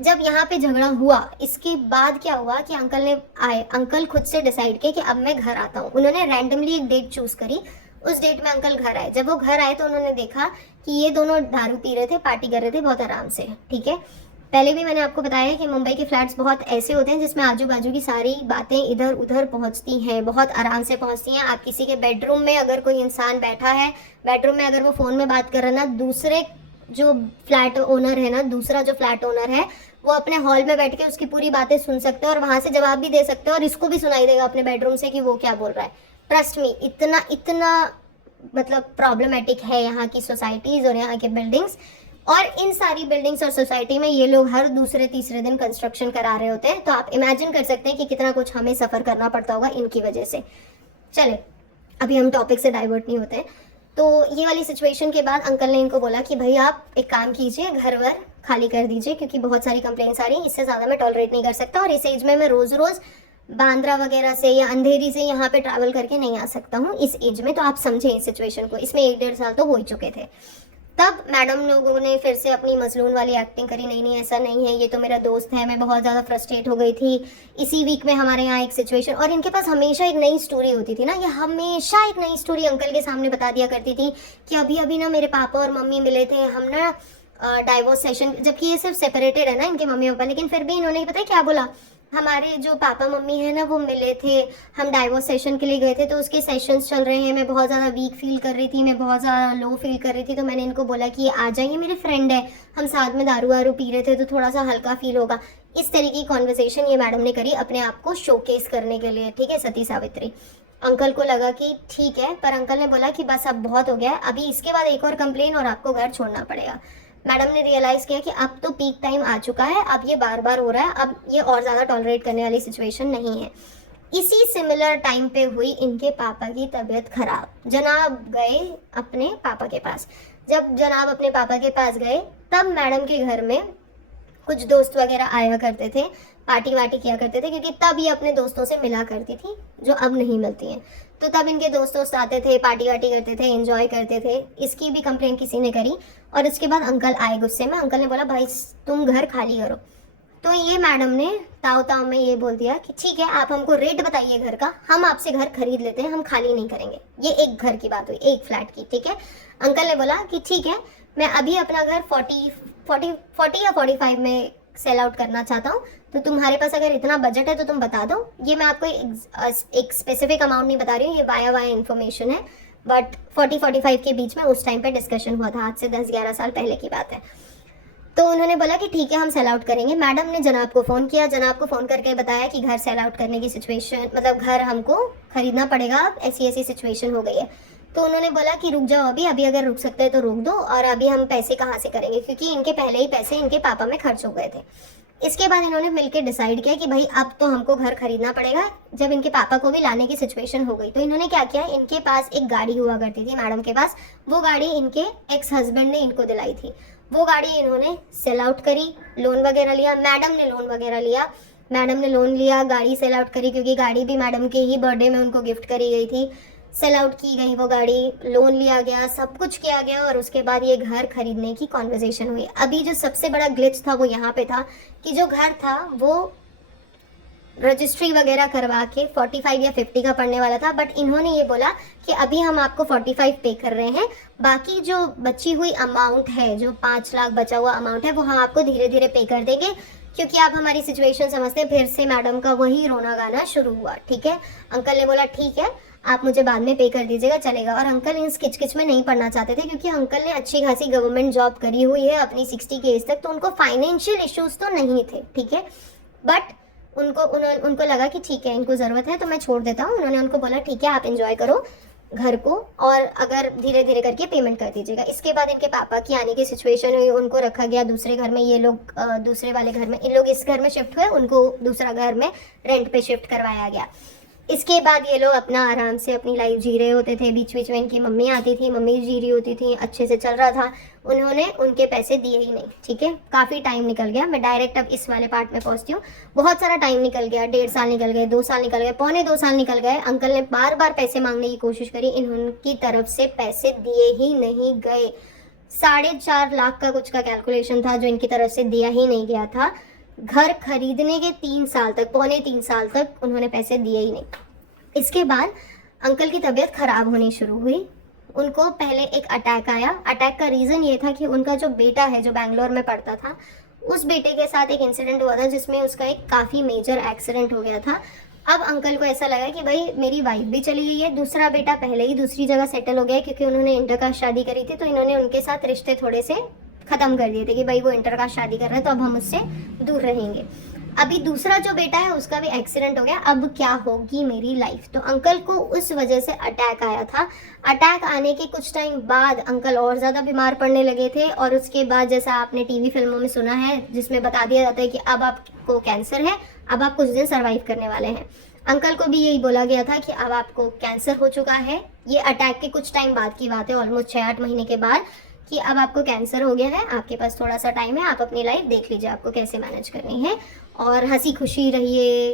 जब यहाँ पे झगड़ा हुआ, इसके बाद क्या हुआ कि अंकल खुद से डिसाइड किया कि अब मैं घर आता हूँ। उन्होंने रैंडमली एक डेट चूज करी, उस डेट में अंकल घर आए। जब वो घर आए तो उन्होंने देखा कि ये दोनों दारू पी रहे थे, पार्टी कर रहे थे बहुत आराम से, ठीक है। पहले भी मैंने आपको बताया कि मुंबई के फ्लैट्स बहुत ऐसे होते हैं जिसमें आजू बाजू की सारी बातें इधर उधर पहुंचती हैं, बहुत आराम से पहुंचती हैं। आप किसी के बेडरूम में अगर कोई इंसान बैठा है, बेडरूम में अगर वो फ़ोन में बात कर रहा है ना, दूसरे जो फ्लैट ओनर है ना, दूसरा जो फ्लैट ओनर है, वो अपने हॉल में बैठ के उसकी पूरी बातें सुन सकते हैं और वहाँ से जवाब भी दे सकते हैं, और इसको भी सुनाई देगा अपने बेडरूम से कि वो क्या बोल रहा है। ट्रस्ट मी, इतना इतना मतलब प्रॉब्लमेटिक है यहाँ की सोसाइटीज़ और यहाँ के बिल्डिंग्स। और इन सारी बिल्डिंग्स और सोसाइटी में ये लोग हर दूसरे तीसरे दिन कंस्ट्रक्शन करा रहे होते हैं। तो आप इमेजिन कर सकते हैं कि कितना कुछ हमें सफ़र करना पड़ता होगा इनकी वजह से। चले, अभी हम टॉपिक से डाइवर्ट नहीं होते हैं। तो ये वाली सिचुएशन के बाद अंकल ने इनको बोला कि भाई आप एक काम कीजिए, घर वर खाली कर दीजिए, क्योंकि बहुत सारी कंप्लेंट्स आ रही हैं, इससे ज़्यादा मैं टॉलरेट नहीं कर सकता, और इस एज में मैं रोज़ रोज़ बांद्रा वगैरह से या अंधेरी से यहाँ पे ट्रैवल करके नहीं आ सकता हूँ इस एज में। तो आप समझें इस सिचुएशन को। इसमें 1-1.5 साल तो हो ही चुके थे। तब मैडम लोगों ने फिर से अपनी मजलून वाली एक्टिंग करी, नहीं नहीं ऐसा नहीं है, ये तो मेरा दोस्त है, मैं बहुत ज़्यादा फ्रस्ट्रेट हो गई थी। इसी वीक में हमारे यहाँ एक सिचुएशन, और इनके पास हमेशा एक नई स्टोरी होती थी ना, ये हमेशा एक नई स्टोरी अंकल के सामने बता दिया करती थी कि अभी अभी ना मेरे पापा और मम्मी मिले थे, हम ना डाइवोर्स सेशन, जबकि ये सिर्फ सेपरेटेड है ना इनके मम्मी पापा, लेकिन फिर भी इन्होंने पता है क्या बोला, हमारे जो पापा मम्मी है ना वो मिले थे, हम डाइवोर्स सेशन के लिए गए थे, तो उसके सेशंस चल रहे हैं, मैं बहुत ज़्यादा वीक फील कर रही थी, मैं बहुत ज़्यादा लो फील कर रही थी। तो मैंने इनको बोला कि आ जाइए, मेरे फ्रेंड है, हम साथ में दारू वारू पी रहे थे तो थोड़ा सा हल्का फील होगा। इस तरीके की कॉन्वर्सेशन ये मैडम ने करी अपने आप को शोकेस करने के लिए, ठीक है, सती सावित्री। अंकल को लगा कि ठीक है, पर अंकल ने बोला कि बस अब बहुत हो गया, अभी इसके बाद एक और कंप्लेन और आपको घर छोड़ना पड़ेगा। मैडम ने रियलाइज़ किया कि अब तो पीक टाइम आ चुका है, अब ये बार बार हो रहा है, अब ये और ज़्यादा टॉलरेट करने वाली सिचुएशन नहीं है। इसी सिमिलर टाइम पे हुई इनके पापा की तबीयत खराब। जनाब गए अपने पापा के पास। जब जनाब अपने पापा के पास गए तब मैडम के घर में कुछ दोस्त वगैरह आया करते थे, पार्टी वार्टी किया करते थे, क्योंकि तब ये अपने दोस्तों से मिला करती थी जो अब नहीं मिलती हैं। तो तब इनके दोस्त आते थे, पार्टी वार्टी करते थे, एंजॉय करते थे। इसकी भी कंप्लेंट किसी ने करी और उसके बाद अंकल आए गुस्से में। अंकल ने बोला भाई तुम घर खाली करो। तो ये मैडम ने ताव में ये बोल दिया कि ठीक है, आप हमको रेट बताइए घर का, हम आपसे घर खरीद लेते हैं, हम खाली नहीं करेंगे। ये एक घर की बात हुई, एक फ्लैट की, ठीक है। अंकल ने बोला कि ठीक है, मैं अभी अपना घर 40 या 45 में सेल आउट करना चाहता हूँ, तो तुम्हारे पास अगर इतना बजट है तो तुम बता दो। ये मैं आपको एक स्पेसिफिक अमाउंट नहीं बता रही हूँ, ये वाया इन्फॉर्मेशन है, बट 40-45 के बीच में उस टाइम पे डिस्कशन हुआ था, आज से 10-11 साल पहले की बात है। तो उन्होंने बोला कि ठीक है, हम सेल आउट करेंगे। मैडम ने जनाब को फ़ोन किया, जनाब को फ़ोन करके बताया कि घर सेल आउट करने की सिचुएशन, मतलब घर हमको खरीदना पड़ेगा, अब ऐसी सिचुएशन हो गई है। तो उन्होंने बोला कि रुक जाओ, अभी अगर रुक सकते हैं तो रुक दो, और अभी हम पैसे कहाँ से करेंगे, क्योंकि इनके पहले ही पैसे इनके पापा में खर्च हो गए थे। इसके बाद इन्होंने मिलकर डिसाइड किया कि भाई अब तो हमको घर खरीदना पड़ेगा। जब इनके पापा को भी लाने की सिचुएशन हो गई तो इन्होंने क्या किया, इनके पास एक गाड़ी हुआ करती थी मैडम के पास, वो गाड़ी इनके एक्स हस्बैंड ने इनको दिलाई थी। वो गाड़ी इन्होंने सेल आउट करी, लोन वगैरह लिया, मैडम ने लोन वगैरह लिया, मैडम ने लोन लिया, गाड़ी सेल आउट करी, क्योंकि गाड़ी भी मैडम के ही बर्थडे में उनको गिफ्ट करी गई थी। सेल आउट की गई वो गाड़ी, लोन लिया गया, सब कुछ किया गया और उसके बाद ये घर खरीदने की कॉन्वर्जेशन हुई। अभी जो सबसे बड़ा ग्लिच था वो यहाँ पे था कि जो घर था वो रजिस्ट्री वगैरह करवा के 45 या 50 का पड़ने वाला था, बट इन्होंने ये बोला कि अभी हम आपको 45 पे कर रहे हैं, बाकी जो बची हुई अमाउंट है, जो 5 लाख बचा हुआ अमाउंट है, वो हम आपको धीरे धीरे पे कर देंगे, क्योंकि आप हमारी सिचुएशन समझते हैं। फिर से मैडम का वही रोना गाना शुरू हुआ। ठीक है, अंकल ने बोला ठीक है, आप मुझे बाद में पे कर दीजिएगा, चलेगा। और अंकल इस किचकिच में नहीं पढ़ना चाहते थे, क्योंकि अंकल ने अच्छी खासी गवर्नमेंट जॉब करी हुई है अपनी 60 की एज तक, तो उनको फाइनेंशियल इश्यूज तो नहीं थे। ठीक है, बट उनको लगा कि ठीक है, इनको ज़रूरत है तो मैं छोड़ देता हूँ। उन्होंने उनको बोला ठीक है, आप एंजॉय करो घर को और अगर धीरे धीरे करके पेमेंट कर दीजिएगा। इसके बाद इनके पापा की आने की सिचुएशन हुई, उनको रखा गया दूसरे घर में। ये लोग दूसरे वाले घर में, इन लोग इस घर में शिफ्ट हुए, उनको दूसरा घर में रेंट पे शिफ्ट करवाया गया। इसके बाद ये लोग अपना आराम से अपनी लाइफ जी रहे होते थे। बीच बीच में इनकी मम्मी आती थी, मम्मी जी रही होती थी, अच्छे से चल रहा था। उन्होंने उनके पैसे दिए ही नहीं। ठीक है, काफ़ी टाइम निकल गया। मैं डायरेक्ट अब इस वाले पार्ट में पहुंचती हूँ। बहुत सारा टाइम निकल गया, 1.5 साल निकल गए, 2 साल निकल गए, पौने 2 साल निकल गए। अंकल ने बार बार पैसे मांगने की कोशिश करी, इनकी तरफ से पैसे दिए ही नहीं गए। 4.5 लाख का कुछ का कैलकुलेशन था जो इनकी तरफ से दिया ही नहीं गया था। घर खरीदने के 3 साल तक, पौने 3 साल तक उन्होंने पैसे दिए ही नहीं। इसके बाद अंकल की तबीयत खराब होनी शुरू हुई। उनको पहले एक अटैक आया। अटैक का रीज़न ये था कि उनका जो बेटा है, जो बैंगलोर में पढ़ता था, उस बेटे के साथ एक इंसिडेंट हुआ था जिसमें उसका एक काफ़ी मेजर एक्सीडेंट हो गया था। अब अंकल को ऐसा लगा कि भाई मेरी वाइफ भी चली गई है, दूसरा बेटा पहले ही दूसरी जगह सेटल हो गया है, क्योंकि उन्होंने इंटरकास्ट शादी करी थी, तो इन्होंने उनके साथ रिश्ते थोड़े से ख़त्म कर दिए थे कि भाई वो इंटरकास्ट शादी कर रहे हैं तो अब हम उससे दूर रहेंगे। अभी दूसरा जो बेटा है उसका भी एक्सीडेंट हो गया, अब क्या होगी मेरी लाइफ। तो अंकल को उस वजह से अटैक आया था। अटैक आने के कुछ टाइम बाद अंकल और ज़्यादा बीमार पड़ने लगे थे, और उसके बाद जैसा आपने टीवी फिल्मों में सुना है जिसमें बता दिया जाता है कि अब आपको कैंसर है, अब आप कुछ दिन सर्वाइव करने वाले हैं। अंकल को भी यही बोला गया था कि अब आपको कैंसर हो चुका है। ये अटैक के कुछ टाइम बाद की बात है, ऑलमोस्ट 6-8 महीने के बाद, कि अब आपको कैंसर हो गया है, आपके पास थोड़ा सा टाइम है, आप अपनी लाइफ देख लीजिए आपको कैसे मैनेज करनी है, और हंसी खुशी रहिए,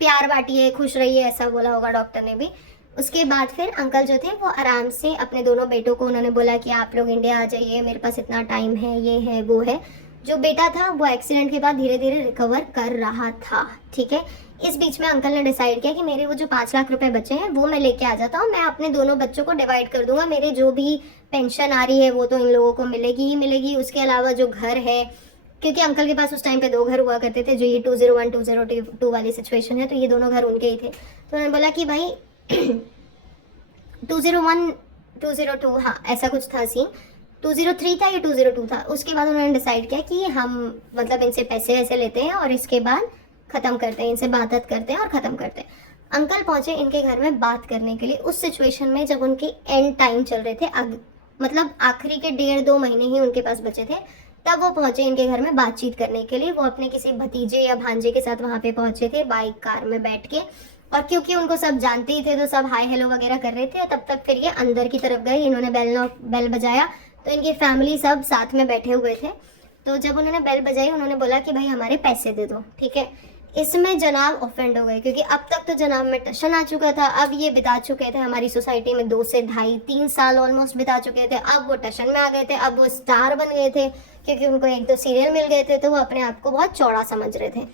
प्यार बांटिए, खुश रहिए, ऐसा बोला होगा डॉक्टर ने भी। उसके बाद फिर अंकल जो थे वो आराम से अपने दोनों बेटों को उन्होंने बोला कि आप लोग इंडिया आ जाइए, मेरे पास इतना टाइम है, ये है वो है। जो बेटा था वो एक्सीडेंट के बाद धीरे धीरे रिकवर कर रहा था। ठीक है, इस बीच में अंकल ने डिसाइड किया कि मेरे वो जो 5 लाख रुपए बचे हैं वो मैं लेके आ जाता हूँ, मैं अपने दोनों बच्चों को डिवाइड कर दूंगा, मेरे जो भी पेंशन आ रही है वो तो इन लोगों को मिलेगी ही मिलेगी। उसके अलावा जो घर है, क्योंकि अंकल के पास उस टाइम पे 2 घर हुआ करते थे, जो ये 201 202 वाली सिचुएशन है, तो ये दोनों घर उनके ही थे। तो उन्होंने बोला कि भाई 201 202, हाँ ऐसा कुछ था सीन, 203 था या 202 था। उसके बाद उन्होंने डिसाइड किया कि हम मतलब इनसे पैसे ऐसे लेते हैं और इसके बाद ख़त्म करते हैं, इनसे बात करते हैं और ख़त्म करते हैं। अंकल पहुंचे इनके घर में बात करने के लिए उस सिचुएशन में जब उनके एंड टाइम चल रहे थे, मतलब आखिरी के 1.5-2 महीने ही उनके पास बचे थे, तब वो पहुंचे इनके घर में बातचीत करने के लिए। वो अपने किसी भतीजे या भांजे के साथ वहाँ पे पहुंचे थे, बाइक कार में बैठ के, और क्योंकि उनको सब जानते ही थे तो सब हाय हेलो वगैरह कर रहे थे। तब तक फिर ये अंदर की तरफ गए, इन्होंने बेल बजाया, तो इनकी फैमिली सब साथ में बैठे हुए थे। तो जब उन्होंने बेल बजाई, उन्होंने बोला कि भाई हमारे पैसे दे दो। ठीक है, इसमें जनाब ऑफेंड हो गए, क्योंकि अब तक तो जनाब में टशन आ चुका था। अब ये बिता चुके थे हमारी सोसाइटी में 2 से 2.5-3 साल ऑलमोस्ट बिता चुके थे। अब वो टशन में आ गए थे, अब वो स्टार बन गए थे, क्योंकि उनको 1-2 सीरियल मिल गए थे, तो वो अपने आप को बहुत चौड़ा समझ रहे थे।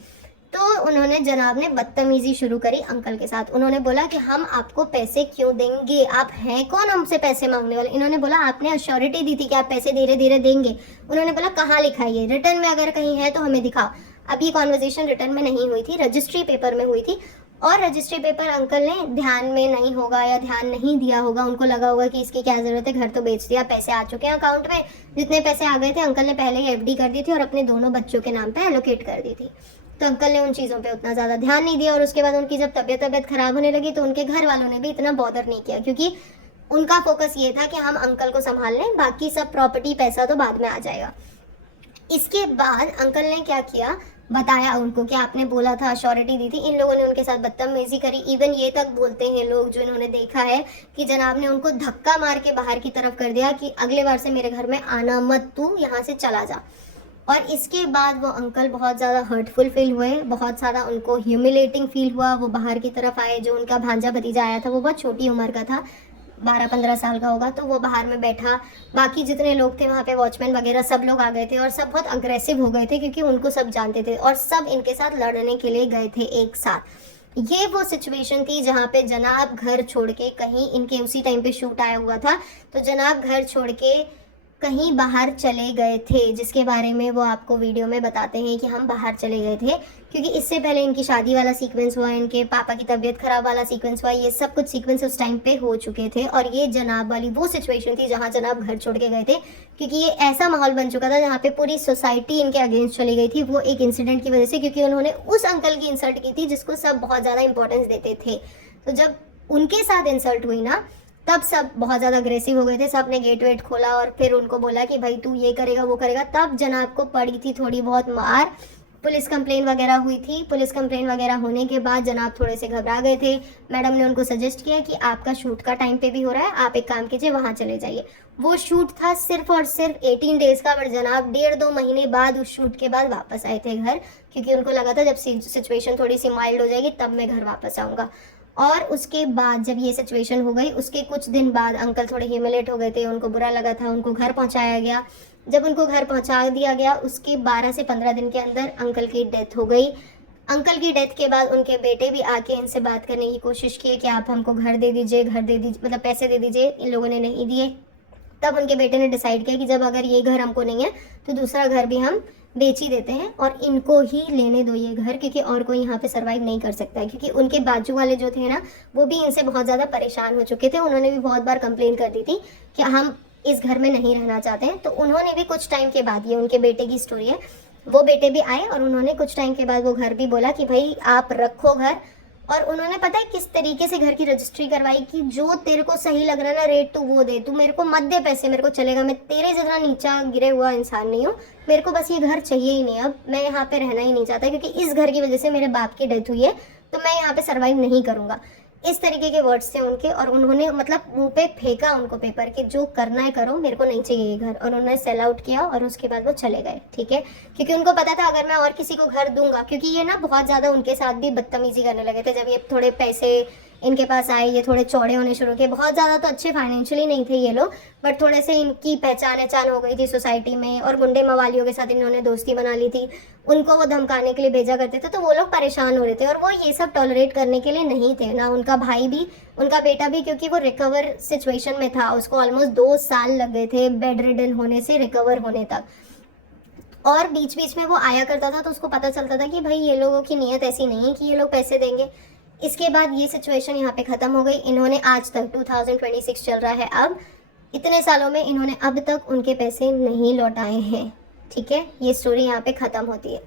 तो उन्होंने जनाब ने बदतमीजी शुरू करी अंकल के साथ। उन्होंने बोला कि हम आपको पैसे क्यों देंगे, आप हैं कौन हमसे पैसे मांगने वाले। इन्होंने बोला आपने अश्योरिटी दी थी कि आप पैसे धीरे धीरे देंगे। उन्होंने बोला कहाँ लिखा है, रिटर्न में अगर कहीं है तो हमें दिखाओ। अब ये कॉन्वर्जेशन रिटर्न में नहीं हुई थी, रजिस्ट्री पेपर में हुई थी, और रजिस्ट्री पेपर अंकल ने ध्यान में नहीं होगा या ध्यान नहीं दिया होगा, उनको लगा होगा कि इसकी क्या ज़रूरत है, घर तो बेच दिया, पैसे आ चुके हैं अकाउंट में। जितने पैसे आ गए थे अंकल ने पहले ही एफडी कर दी थी और अपने दोनों बच्चों के नाम पे एलोकेट कर दी थी। तो अंकल ने उन चीज़ों पे उतना ज़्यादा ध्यान नहीं दिया, और उसके बाद उनकी जब तबीयत खराब होने लगी तो उनके घर वालों ने भी इतना बॉदर नहीं किया, क्योंकि उनका फोकस ये था कि हम अंकल को संभाल लें, बाकी सब प्रॉपर्टी पैसा तो बाद में आ जाएगा। इसके बाद अंकल ने क्या किया, बताया उनको कि आपने बोला था, अश्योरिटी दी थी। इन लोगों ने उनके साथ बदतमीजी करी। इवन ये तक बोलते हैं लोग जो इन्होंने देखा है कि जनाब ने उनको धक्का मार के बाहर की तरफ कर दिया कि अगले बार से मेरे घर में आना मत, तू यहाँ से चला जा। और इसके बाद वो अंकल बहुत ज़्यादा हर्टफुल फील हुए, बहुत ज़्यादा उनको ह्यूमिलेटिंग फील हुआ। वो बाहर की तरफ आए, जो उनका भांजा भतीजा आया था वो बहुत छोटी उम्र का था, 12-15 साल का होगा, तो वो बाहर में बैठा। बाकी जितने लोग थे वहाँ पे, वॉचमैन वगैरह सब लोग आ गए थे और सब बहुत अग्रेसिव हो गए थे क्योंकि उनको सब जानते थे और सब इनके साथ लड़ने के लिए गए थे एक साथ। ये वो सिचुएशन थी जहाँ पे जनाब घर छोड़ के कहीं, इनके उसी टाइम पे शूट आया हुआ था, तो जनाब घर छोड़ के कहीं बाहर चले गए थे, जिसके बारे में वो आपको वीडियो में बताते हैं कि हम बाहर चले गए थे, क्योंकि इससे पहले इनकी शादी वाला सीक्वेंस हुआ, इनके पापा की तबीयत खराब वाला सीक्वेंस हुआ, ये सब कुछ सीक्वेंस उस टाइम पे हो चुके थे। और ये जनाब वाली वो सिचुएशन थी जहाँ जनाब घर छोड़ के गए थे, क्योंकि ये ऐसा माहौल बन चुका था जहाँ पे पूरी सोसाइटी इनके अगेंस्ट चली गई थी, वो एक इंसिडेंट की वजह से, क्योंकि उन्होंने उस अंकल की इंसल्ट की थी जिसको सब बहुत ज़्यादा इंपॉर्टेंस देते थे। तो जब उनके साथ इंसल्ट हुई ना, तब सब बहुत ज़्यादा अग्रेसिव हो गए थे, सब ने गेट वेट खोला और फिर उनको बोला कि भाई तू ये करेगा वो करेगा। तब जनाब को पड़ी थी थोड़ी बहुत मार, पुलिस कंप्लेन वगैरह हुई थी। पुलिस कंप्लेन वगैरह होने के बाद जनाब थोड़े से घबरा गए थे। मैडम ने उनको सजेस्ट किया कि आपका शूट का टाइम पे भी हो रहा है, आप एक काम कीजिए वहाँ चले जाइए। वो शूट था सिर्फ और सिर्फ 18 डेज का, बट जनाब 1.5-2 महीने बाद उस शूट के बाद वापस आए थे घर, क्योंकि उनको लगा था जब सिचुएशन थोड़ी सी माइल्ड हो जाएगी तब मैं घर वापस आऊँगा। और उसके बाद जब ये सिचुएशन हो गई, उसके कुछ दिन बाद अंकल थोड़े ह्यूमिलेट हो गए थे, उनको बुरा लगा था, उनको घर पहुंचाया गया। जब उनको घर पहुंचा दिया गया, उसके 12 से 15 दिन के अंदर अंकल की डेथ हो गई। अंकल की डेथ के बाद उनके बेटे भी आके इनसे बात करने की कोशिश की कि आप हमको घर दे दीजिए, मतलब पैसे दे दीजिए। इन लोगों ने नहीं दिए। तब उनके बेटे ने डिसाइड किया कि जब अगर ये घर हमको नहीं है तो दूसरा घर भी हम बेच ही देते हैं और इनको ही लेने दो ये घर, क्योंकि और कोई यहाँ पे सरवाइव नहीं कर सकता है। क्योंकि उनके बाजू वाले जो थे ना, वो भी इनसे बहुत ज़्यादा परेशान हो चुके थे। उन्होंने भी बहुत बार कंप्लेन कर दी थी कि हम इस घर में नहीं रहना चाहते हैं। तो उन्होंने भी कुछ टाइम के बाद, ये उनके बेटे की स्टोरी है, वो बेटे भी आए और उन्होंने कुछ टाइम के बाद वो घर भी बोला कि भाई आप रखो घर। और उन्होंने पता है किस तरीके से घर की रजिस्ट्री करवाई कि जो तेरे को सही लग रहा है ना रेट, तू वो दे, तू मेरे को मत दे पैसे, मेरे को चलेगा, मैं तेरे जितना नीचा गिरे हुआ इंसान नहीं हूँ, मेरे को बस ये घर चाहिए ही नहीं, अब मैं यहाँ पे रहना ही नहीं चाहता, क्योंकि इस घर की वजह से मेरे बाप की डेथ हुई है, तो मैं यहाँ पे सर्वाइव नहीं करूँगा। इस तरीके के वर्ड्स थे उनके। और उन्होंने मतलब मुंह पे फेंका उनको पेपर कि जो करना है करो, मेरे को नहीं चाहिए ये घर। और उन्होंने सेल आउट किया और उसके बाद वो चले गए, ठीक है। क्योंकि उनको पता था अगर मैं और किसी को घर दूंगा, क्योंकि ये ना बहुत ज़्यादा उनके साथ भी बदतमीजी करने लगे थे। जब ये थोड़े पैसे इनके पास आए, ये थोड़े चौड़े होने शुरू किए। बहुत ज़्यादा तो अच्छे फाइनेंशियली नहीं थे ये लोग, बट थोड़े से इनकी पहचान हो गई थी सोसाइटी में, और गुंडे मवालियों के साथ इन्होंने दोस्ती बना ली थी। उनको वो धमकाने के लिए भेजा करते थे, तो वो लोग परेशान हो रहे थे और वो ये सब टॉलरेट करने के लिए नहीं थे ना। उनका भाई भी, उनका बेटा भी, क्योंकि वो रिकवर सिचुएशन में था, उसको ऑलमोस्ट 2 साल लग गए थे बेड रिडन होने से रिकवर होने तक। और बीच बीच में वो आया करता था, तो उसको पता चलता था कि भाई ये लोगों की नीयत ऐसी नहीं है कि ये लोग पैसे देंगे। इसके बाद ये सिचुएशन यहाँ पे ख़त्म हो गई। इन्होंने आज तक 2026 चल रहा है, अब इतने सालों में इन्होंने अब तक उनके पैसे नहीं लौटाए हैं, ठीक है। ये स्टोरी यहाँ पे ख़त्म होती है।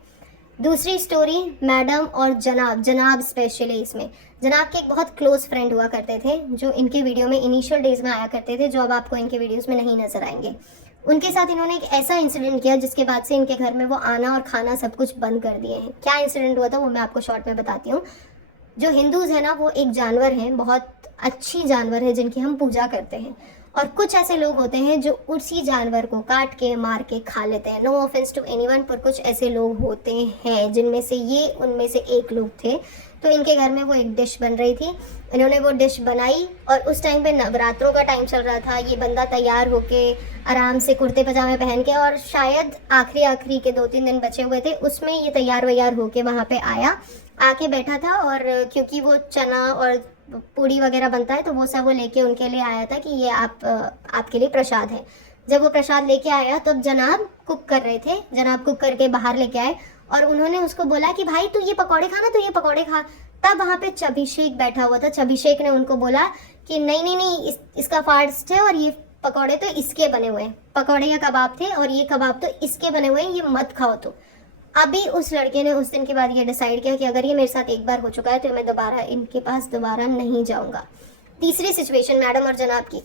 दूसरी स्टोरी, मैडम और जनाब स्पेशली, इसमें जनाब के एक बहुत क्लोज फ्रेंड हुआ करते थे, जो इनके वीडियो में इनिशियल डेज में आया करते थे, जो अब आपको इनके वीडियोस में नहीं नजर आएंगे। उनके साथ इन्होंने एक ऐसा इंसिडेंट किया जिसके बाद से इनके घर में वो आना और खाना सब कुछ बंद कर दिए हैं। क्या इंसिडेंट हुआ था वो मैं आपको शॉर्ट में बताती हूँ। जो हिंदूज है ना, वो एक जानवर हैं, बहुत अच्छी जानवर है जिनकी हम पूजा करते हैं। और कुछ ऐसे लोग होते हैं जो उसी जानवर को काट के मार के खा लेते हैं। नो ऑफेंस टू एनीवन, पर कुछ ऐसे लोग होते हैं, जिनमें से ये उनमें से एक लोग थे। तो इनके घर में वो एक डिश बन रही थी, इन्होंने वो डिश बनाई, और उस टाइम पे नवरात्रों का टाइम चल रहा था। ये बंदा तैयार होके आराम से कुर्ते पजामे पहन के, और शायद आखिरी के 2-3 दिन बचे हुए थे, उसमें ये तैयार वैयार होके वहाँ पे आके बैठा था। और क्योंकि वो चना और पूड़ी वगैरह बनता है, तो वो सब वो लेके उनके लिए आया था कि ये आपके लिए प्रसाद है। जब वो प्रसाद लेके आया, तब जनाब कुक कर रहे थे, जनाब कुक करके बाहर लेके आए और उन्होंने उसको बोला कि भाई तू ये पकौड़े खा ना, तू ये पकौड़े खा। तब वहाँ पे चबीशेख बैठा हुआ था। चबीशेख ने उनको बोला कि नहीं, इसका फास्ट है और ये पकौड़े तो इसके बने हुए हैं, पकौड़े या कबाब थे और ये कबाब तो इसके बने हुए हैं, ये मत खाओ। तो अभी उस लड़के ने उस दिन के बाद ये डिसाइड किया कि अगर ये मेरे साथ एक बार हो चुका है तो मैं दोबारा इनके पास दोबारा नहीं जाऊंगा। तीसरी सिचुएशन मैडम और जनाब की।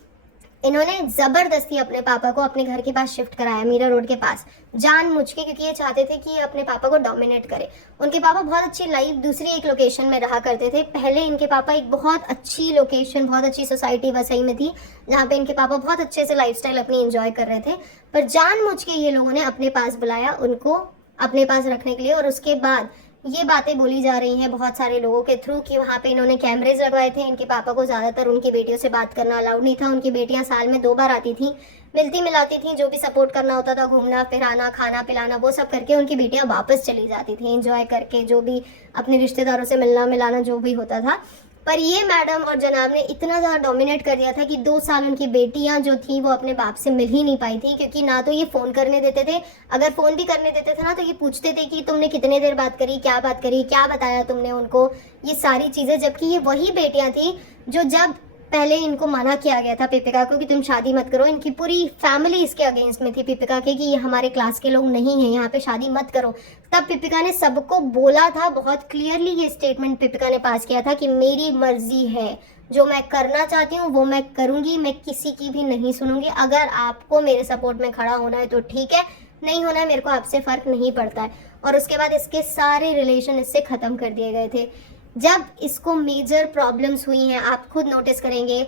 इन्होंने जबरदस्ती अपने पापा को अपने घर के पास शिफ्ट कराया, मीरा रोड के पास, जानबूझ के, क्योंकि ये चाहते थे कि ये अपने पापा को डोमिनेट करे। उनके पापा बहुत अच्छी लाइफ दूसरी एक लोकेशन में रहा करते थे। पहले इनके पापा एक बहुत अच्छी लोकेशन, बहुत अच्छी सोसाइटी वसई में थी, जहाँ पे इनके पापा बहुत अच्छे से लाइफस्टाइल अपनी एंजॉय कर रहे थे। पर जानबूझ के ये लोगों ने अपने पास बुलाया उनको अपने पास रखने के लिए। और उसके बाद ये बातें बोली जा रही हैं बहुत सारे लोगों के थ्रू कि वहाँ पे इन्होंने कैमरेज लगवाए थे। इनके पापा को ज़्यादातर उनकी बेटियों से बात करना अलाउड नहीं था। उनकी बेटियाँ साल में 2 बार आती थी, मिलती मिलाती थी, जो भी सपोर्ट करना होता था, घूमना फिराना, खाना पिलाना, वो सब करके उनकी बेटियाँ वापस चली जाती थी एंजॉय करके, जो भी अपने रिश्तेदारों से मिलना मिलाना जो भी होता था। पर ये मैडम और जनाब ने इतना ज़्यादा डोमिनेट कर दिया था कि 2 साल उनकी बेटियां जो थी वो अपने बाप से मिल ही नहीं पाई थी, क्योंकि ना तो ये फ़ोन करने देते थे, अगर फ़ोन भी करने देते थे ना तो ये पूछते थे कि तुमने कितने देर बात करी, क्या बात करी, क्या बताया तुमने उनको, ये सारी चीज़ें। जबकि ये वही बेटियां थी जो जब पहले इनको मना किया गया था पिपिका को कि तुम शादी मत करो, इनकी पूरी फैमिली इसके अगेंस्ट में थी पिपिका के कि ये हमारे क्लास के लोग नहीं हैं, यहाँ पे शादी मत करो। तब पिपिका ने सबको बोला था, बहुत क्लियरली ये स्टेटमेंट पिपिका ने पास किया था कि मेरी मर्जी है, जो मैं करना चाहती हूँ वो मैं करूँगी, मैं किसी की भी नहीं सुनूंगी। अगर आपको मेरे सपोर्ट में खड़ा होना है तो ठीक है, नहीं होना है मेरे को आपसे फ़र्क नहीं पड़ता है। और उसके बाद इसके सारे रिलेशन इससे ख़त्म कर दिए गए थे। जब इसको मेजर प्रॉब्लम्स हुई हैं, आप खुद नोटिस करेंगे,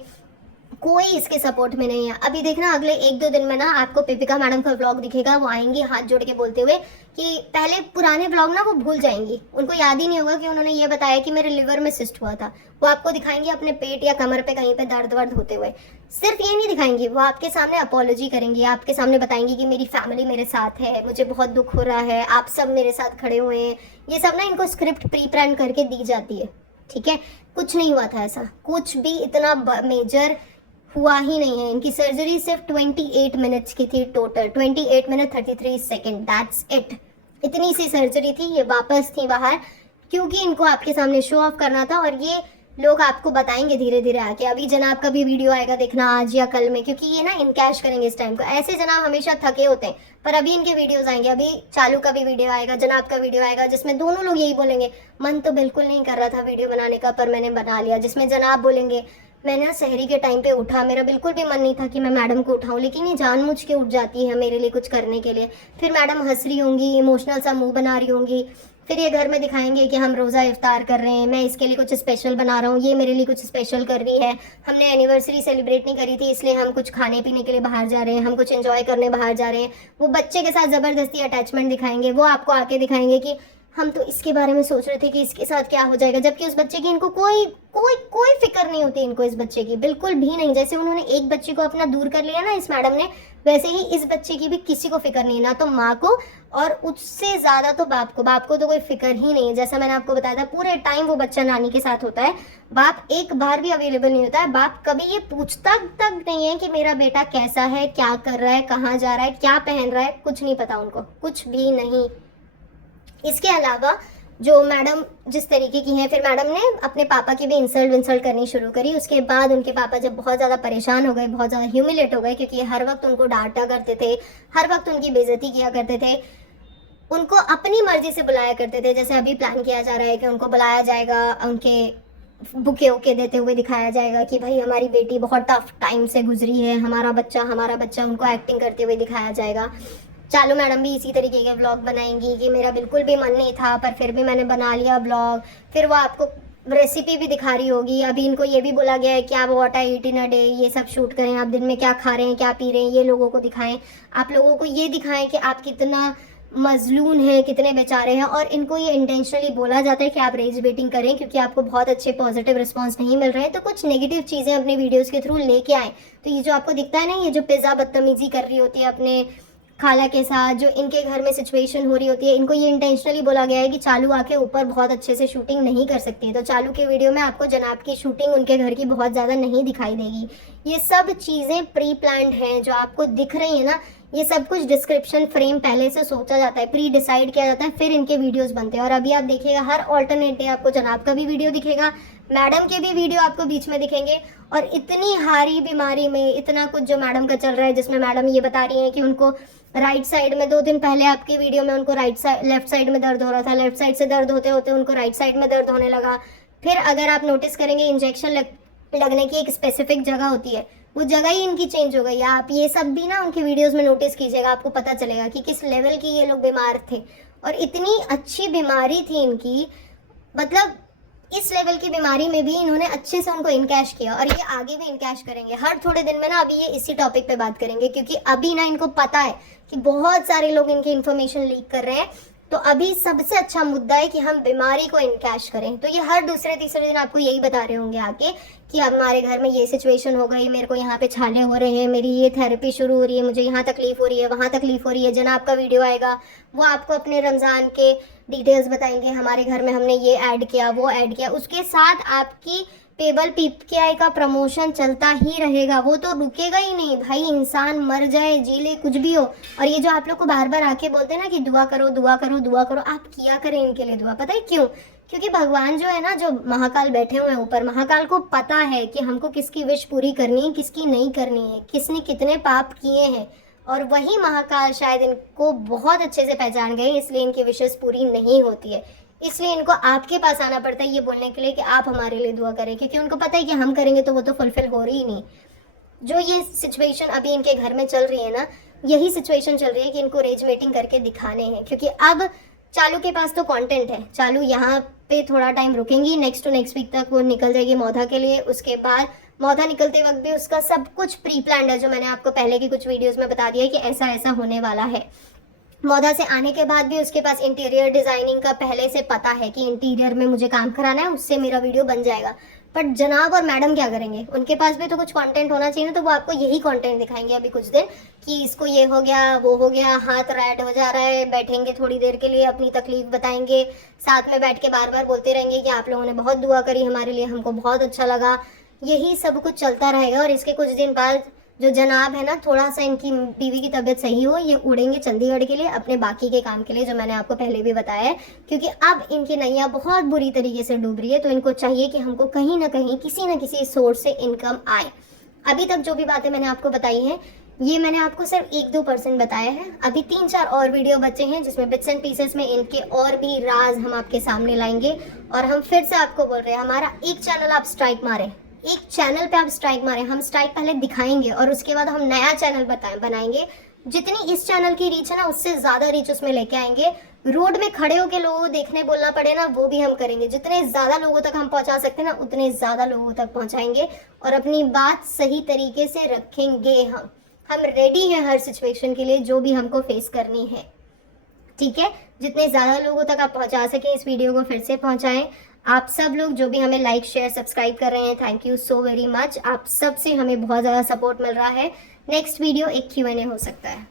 कोई इसके सपोर्ट में नहीं है। अभी देखना अगले 1-2 दिन में ना आपको पिपिका मैडम का व्लॉग दिखेगा, वो आएंगी हाथ जोड़ के बोलते हुए कि पहले पुराने व्लॉग ना वो भूल जाएंगी, उनको याद ही नहीं होगा कि उन्होंने ये बताया कि मेरे लिवर में सिस्ट हुआ था। वो आपको दिखाएंगे अपने पेट या कमर पे कहीं पे दर्द वर्द होते हुए। सिर्फ ये नहीं दिखाएंगी, वो आपके सामने अपॉलोजी करेंगी, आपके सामने बताएंगी कि मेरी फैमिली मेरे साथ है, मुझे बहुत दुख हो रहा है, आप सब मेरे साथ खड़े हुए हैं। ये सब ना इनको स्क्रिप्ट प्री प्लान करके दी जाती है, ठीक है। कुछ नहीं हुआ था ऐसा, कुछ भी इतना मेजर हुआ ही नहीं है। इनकी सर्जरी सिर्फ 28 मिनट्स की थी total, 28 minute 33 second, that's it. इतनी सी सर्जरी थी, ये वापस थी बाहर, क्योंकि इनको आपके सामने शो ऑफ करना था। और ये लोग आपको बताएंगे धीरे धीरे आके, अभी जनाब का भी वीडियो आएगा देखना आज या कल में, क्योंकि ये ना इनकैश करेंगे इस टाइम को। ऐसे जनाब हमेशा थके होते हैं, पर अभी इनके वीडियोस आएंगे, अभी चालू का भी वीडियो आएगा, जनाब का वीडियो आएगा, जिसमें दोनों लोग यही बोलेंगे, मन तो बिल्कुल नहीं कर रहा था वीडियो बनाने का पर मैंने बना लिया। जिसमें जनाब बोलेंगे, मैंने ना सहरी के टाइम पे उठा, मेरा बिल्कुल भी मन नहीं था कि मैं मैडम को उठाऊं, लेकिन ये जानबूझ के उठ जाती है मेरे लिए कुछ करने के लिए। फिर मैडम हंस रही होंगी, इमोशनल सा मुंह बना रही होंगी, फिर ये घर में दिखाएंगे कि हम रोज़ा इफ्तार कर रहे हैं, मैं इसके लिए कुछ स्पेशल बना रहा हूँ, ये मेरे लिए कुछ स्पेशल कर रही है, हमने एनिवर्सरी सेलिब्रेट नहीं करी थी इसलिए हम कुछ खाने पीने के लिए बाहर जा रहे हैं, हम कुछ एंजॉय करने बाहर जा रहे हैं। वो बच्चे के साथ ज़बरदस्ती अटैचमेंट दिखाएंगे, वो आपको आके दिखाएंगे कि हम तो इसके बारे में सोच रहे थे कि इसके साथ क्या हो जाएगा, जबकि उस बच्चे की इनको कोई कोई कोई फिक्र नहीं होती इनको, इस बच्चे की बिल्कुल भी नहीं। जैसे उन्होंने एक बच्चे को अपना दूर कर लिया ना इस मैडम ने, वैसे ही इस बच्चे की भी किसी को फिक्र नहीं, ना तो माँ को और उससे ज़्यादा तो बाप को। बाप को तो कोई फिक्र ही नहीं है, जैसा मैंने आपको बताया था, पूरे टाइम वो बच्चा नानी के साथ होता है, बाप एक बार भी अवेलेबल नहीं होता है। बाप कभी ये पूछता तक नहीं है कि मेरा बेटा कैसा है, क्या कर रहा है, कहाँ जा रहा है, क्या पहन रहा है, कुछ नहीं पता उनको, कुछ भी नहीं। इसके अलावा जो मैडम जिस तरीके की हैं, फिर मैडम ने अपने पापा की भी इंसल्ट करनी शुरू करी। उसके बाद उनके पापा जब बहुत ज़्यादा परेशान हो गए, बहुत ज़्यादा ह्यूमिलेट हो गए, क्योंकि हर वक्त उनको डांटा करते थे, हर वक्त उनकी बेइज्जती किया करते थे, उनको अपनी मर्जी से बुलाया करते थे। जैसे अभी प्लान किया जा रहा है कि उनको बुलाया जाएगा, उनके बुके उके देते हुए दिखाया जाएगा कि भाई हमारी बेटी बहुत टफ टाइम से गुजरी है, हमारा बच्चा, उनको एक्टिंग करते हुए दिखाया जाएगा। चालू मैडम भी इसी तरीके के व्लॉग बनाएंगी कि मेरा बिल्कुल भी मन नहीं था पर फिर भी मैंने बना लिया व्लॉग। फिर वो आपको रेसिपी भी दिखा रही होगी। अभी इनको ये भी बोला गया है कि आप what I eat in a day, ये सब शूट करें, आप दिन में क्या खा रहे हैं, क्या पी रहे हैं, ये लोगों को दिखाएं। आप लोगों को ये दिखाएं कि आप कितना मजलून है, कितने बेचारे हैं। और इनको ये इंटेंशनली बोला जाता है कि आप रेज बेटिंग करें क्योंकि आपको बहुत अच्छे पॉजिटिव रिस्पांस नहीं मिल रहे हैं, तो कुछ नेगेटिव चीज़ें अपने वीडियोस के थ्रू लेके आएँ। तो ये जो आपको दिखता है ना, ये जो पिज़्ज़ा बदतमीजी कर रही होती है अपने खाला के साथ, जो इनके घर में सिचुएशन हो रही होती है, इनको ये इंटेंशनली बोला गया है कि चालू आके ऊपर बहुत अच्छे से शूटिंग नहीं कर सकती है। तो चालू के वीडियो में आपको जनाब की शूटिंग उनके घर की बहुत ज़्यादा नहीं दिखाई देगी। ये सब चीज़ें प्री प्लान्ड हैं जो आपको दिख रही है ना, ये सब कुछ डिस्क्रिप्शन फ्रेम पहले से सोचा जाता है, प्री डिसाइड किया जाता है, फिर इनके वीडियोस बनते हैं। और अभी आप देखिएगा हर ऑल्टरनेट डे आपको जनाब का भी वीडियो दिखेगा, मैडम के भी वीडियो आपको बीच में दिखेंगे। और इतनी हारी बीमारी में इतना कुछ जो मैडम का चल रहा है, जिसमें मैडम ये बता रही हैं कि उनको राइट साइड में 2 दिन पहले आपकी वीडियो में उनको लेफ्ट साइड में दर्द हो रहा था, लेफ्ट साइड से दर्द होते होते उनको राइट साइड में दर्द होने लगा। फिर अगर आप नोटिस करेंगे इंजेक्शन लगने की एक स्पेसिफिक जगह होती है, वो जगह ही इनकी चेंज हो गई। आप ये सब भी ना उनकी वीडियोस में नोटिस कीजिएगा, आपको पता चलेगा कि किस लेवल की ये लोग बीमार थे। और इतनी अच्छी बीमारी थी इनकी, मतलब इस लेवल की बीमारी में भी इन्होंने अच्छे से उनको इनकैश किया, और ये आगे भी इनकैश करेंगे। हर थोड़े दिन में ना अभी ये इसी टॉपिक पे बात करेंगे, क्योंकि अभी ना इनको पता है कि बहुत सारे लोग इनकी इन्फॉर्मेशन लीक कर रहे हैं। तो अभी सबसे अच्छा मुद्दा है कि हम बीमारी को इनकैश करें। तो ये हर दूसरे तीसरे दिन आपको यही बता रहे होंगे आके कि अब हमारे घर में ये सिचुएशन हो गई, मेरे को यहाँ पे छाले हो रहे हैं, मेरी ये थेरेपी शुरू हो रही है, मुझे यहाँ तकलीफ हो रही है, वहाँ तकलीफ हो रही है। जनाब का वीडियो आएगा, वो आपको अपने रमज़ान के डिटेल्स बताएंगे, हमारे घर में हमने ये ऐड किया, वो ऐड किया। उसके साथ आपकी पेबल पीपीआई का प्रमोशन चलता ही रहेगा, वो तो रुकेगा ही नहीं भाई। इंसान मर जाए जी ले कुछ भी हो, और ये जो आप लोग को बार बार आके बोलते हैं ना कि दुआ करो दुआ करो दुआ करो, आप किया करें इनके लिए दुआ। पता है क्यों? क्योंकि भगवान जो है ना, जो महाकाल बैठे हुए हैं ऊपर, महाकाल को पता है कि हमको किसकी विश पूरी करनी है, किसकी नहीं करनी है, किसने कितने पाप किए हैं। और वही महाकाल शायद इनको बहुत अच्छे से पहचान गए, इसलिए इनकी विशेष पूरी नहीं होती है। इसलिए इनको आपके पास आना पड़ता है ये बोलने के लिए कि आप हमारे लिए दुआ करें, क्योंकि उनको पता है कि हम करेंगे तो वो तो फुलफिल हो रही ही नहीं। जो ये सिचुएशन अभी इनके घर में चल रही है ना, यही सिचुएशन चल रही है कि इनको रेज मीटिंग करके दिखाने हैं। क्योंकि अब चालू के पास तो कंटेंट है, चालू यहाँ पे थोड़ा टाइम रुकेंगी, नेक्स्ट टू नेक्स्ट वीक तक वो निकल जाएगी मौधा के लिए। उसके बाद मौधा निकलते वक्त भी उसका सब कुछ प्री प्लान्ड है, जो मैंने आपको पहले की कुछ वीडियोस में बता दिया है कि ऐसा ऐसा होने वाला है। मौधा से आने के बाद भी उसके पास इंटीरियर डिज़ाइनिंग का पहले से पता है कि इंटीरियर में मुझे काम कराना है, उससे मेरा वीडियो बन जाएगा। बट जनाब और मैडम क्या करेंगे? उनके पास भी तो कुछ कंटेंट होना चाहिए ना, तो वो आपको यही कंटेंट दिखाएंगे अभी कुछ दिन कि इसको ये हो गया, वो हो गया, हाथ रेड हो जा रहा है, बैठेंगे थोड़ी देर के लिए, अपनी तकलीफ बताएंगे, साथ में बैठ के बार बार बोलते रहेंगे कि आप लोगों ने बहुत दुआ करी हमारे लिए, हमको बहुत अच्छा लगा। यही सब कुछ चलता रहेगा। और इसके कुछ दिन बाद जो जनाब है ना, थोड़ा सा इनकी बीवी की तबीयत सही हो, ये उड़ेंगे चंडीगढ़ के लिए अपने बाकी के काम के लिए, जो मैंने आपको पहले भी बताया है। क्योंकि अब इनकी नैया बहुत बुरी तरीके से डूब रही है, तो इनको चाहिए कि हमको कहीं ना कहीं किसी न किसी सोर्स से इनकम आए। अभी तक जो भी बातें मैंने आपको बताई हैं, ये मैंने आपको सिर्फ 1-2% बताया है। अभी 3-4 और वीडियो बचे हैं, जिसमें बिट्स एंड पीसेस में इनके और भी राज हम आपके सामने लाएंगे। और हम फिर से आपको बोल रहे हैं, हमारा एक चैनल आप स्ट्राइक मारें, एक चैनल पे आप स्ट्राइक मारें, हम स्ट्राइक पहले दिखाएंगे और उसके बाद हम नया चैनल बनाएंगे। जितनी इस चैनल की रीच है ना, उससे ज़्यादा रीच उसमें लेके आएंगे। रोड में खड़े होकर लोगों को देखने बोलना पड़े ना, वो भी हम करेंगे। जितने ज़्यादा लोगों तक हम पहुंचा सकते हैं ना, उतने ज़्यादा लोगों तक पहुंचाएंगे और अपनी बात सही तरीके से रखेंगे। हम रेडी हैं हर सिचुएशन के लिए, जो भी हमको फेस करनी है। ठीक है, जितने ज़्यादा लोगों तक आप पहुंचा सकें, इस वीडियो को फिर से पहुंचाएं। आप सब लोग जो भी हमें लाइक शेयर सब्सक्राइब कर रहे हैं, thank you so very much. आप सब से हमें बहुत ज़्यादा सपोर्ट मिल रहा है। नेक्स्ट वीडियो एक Q&A हो सकता है।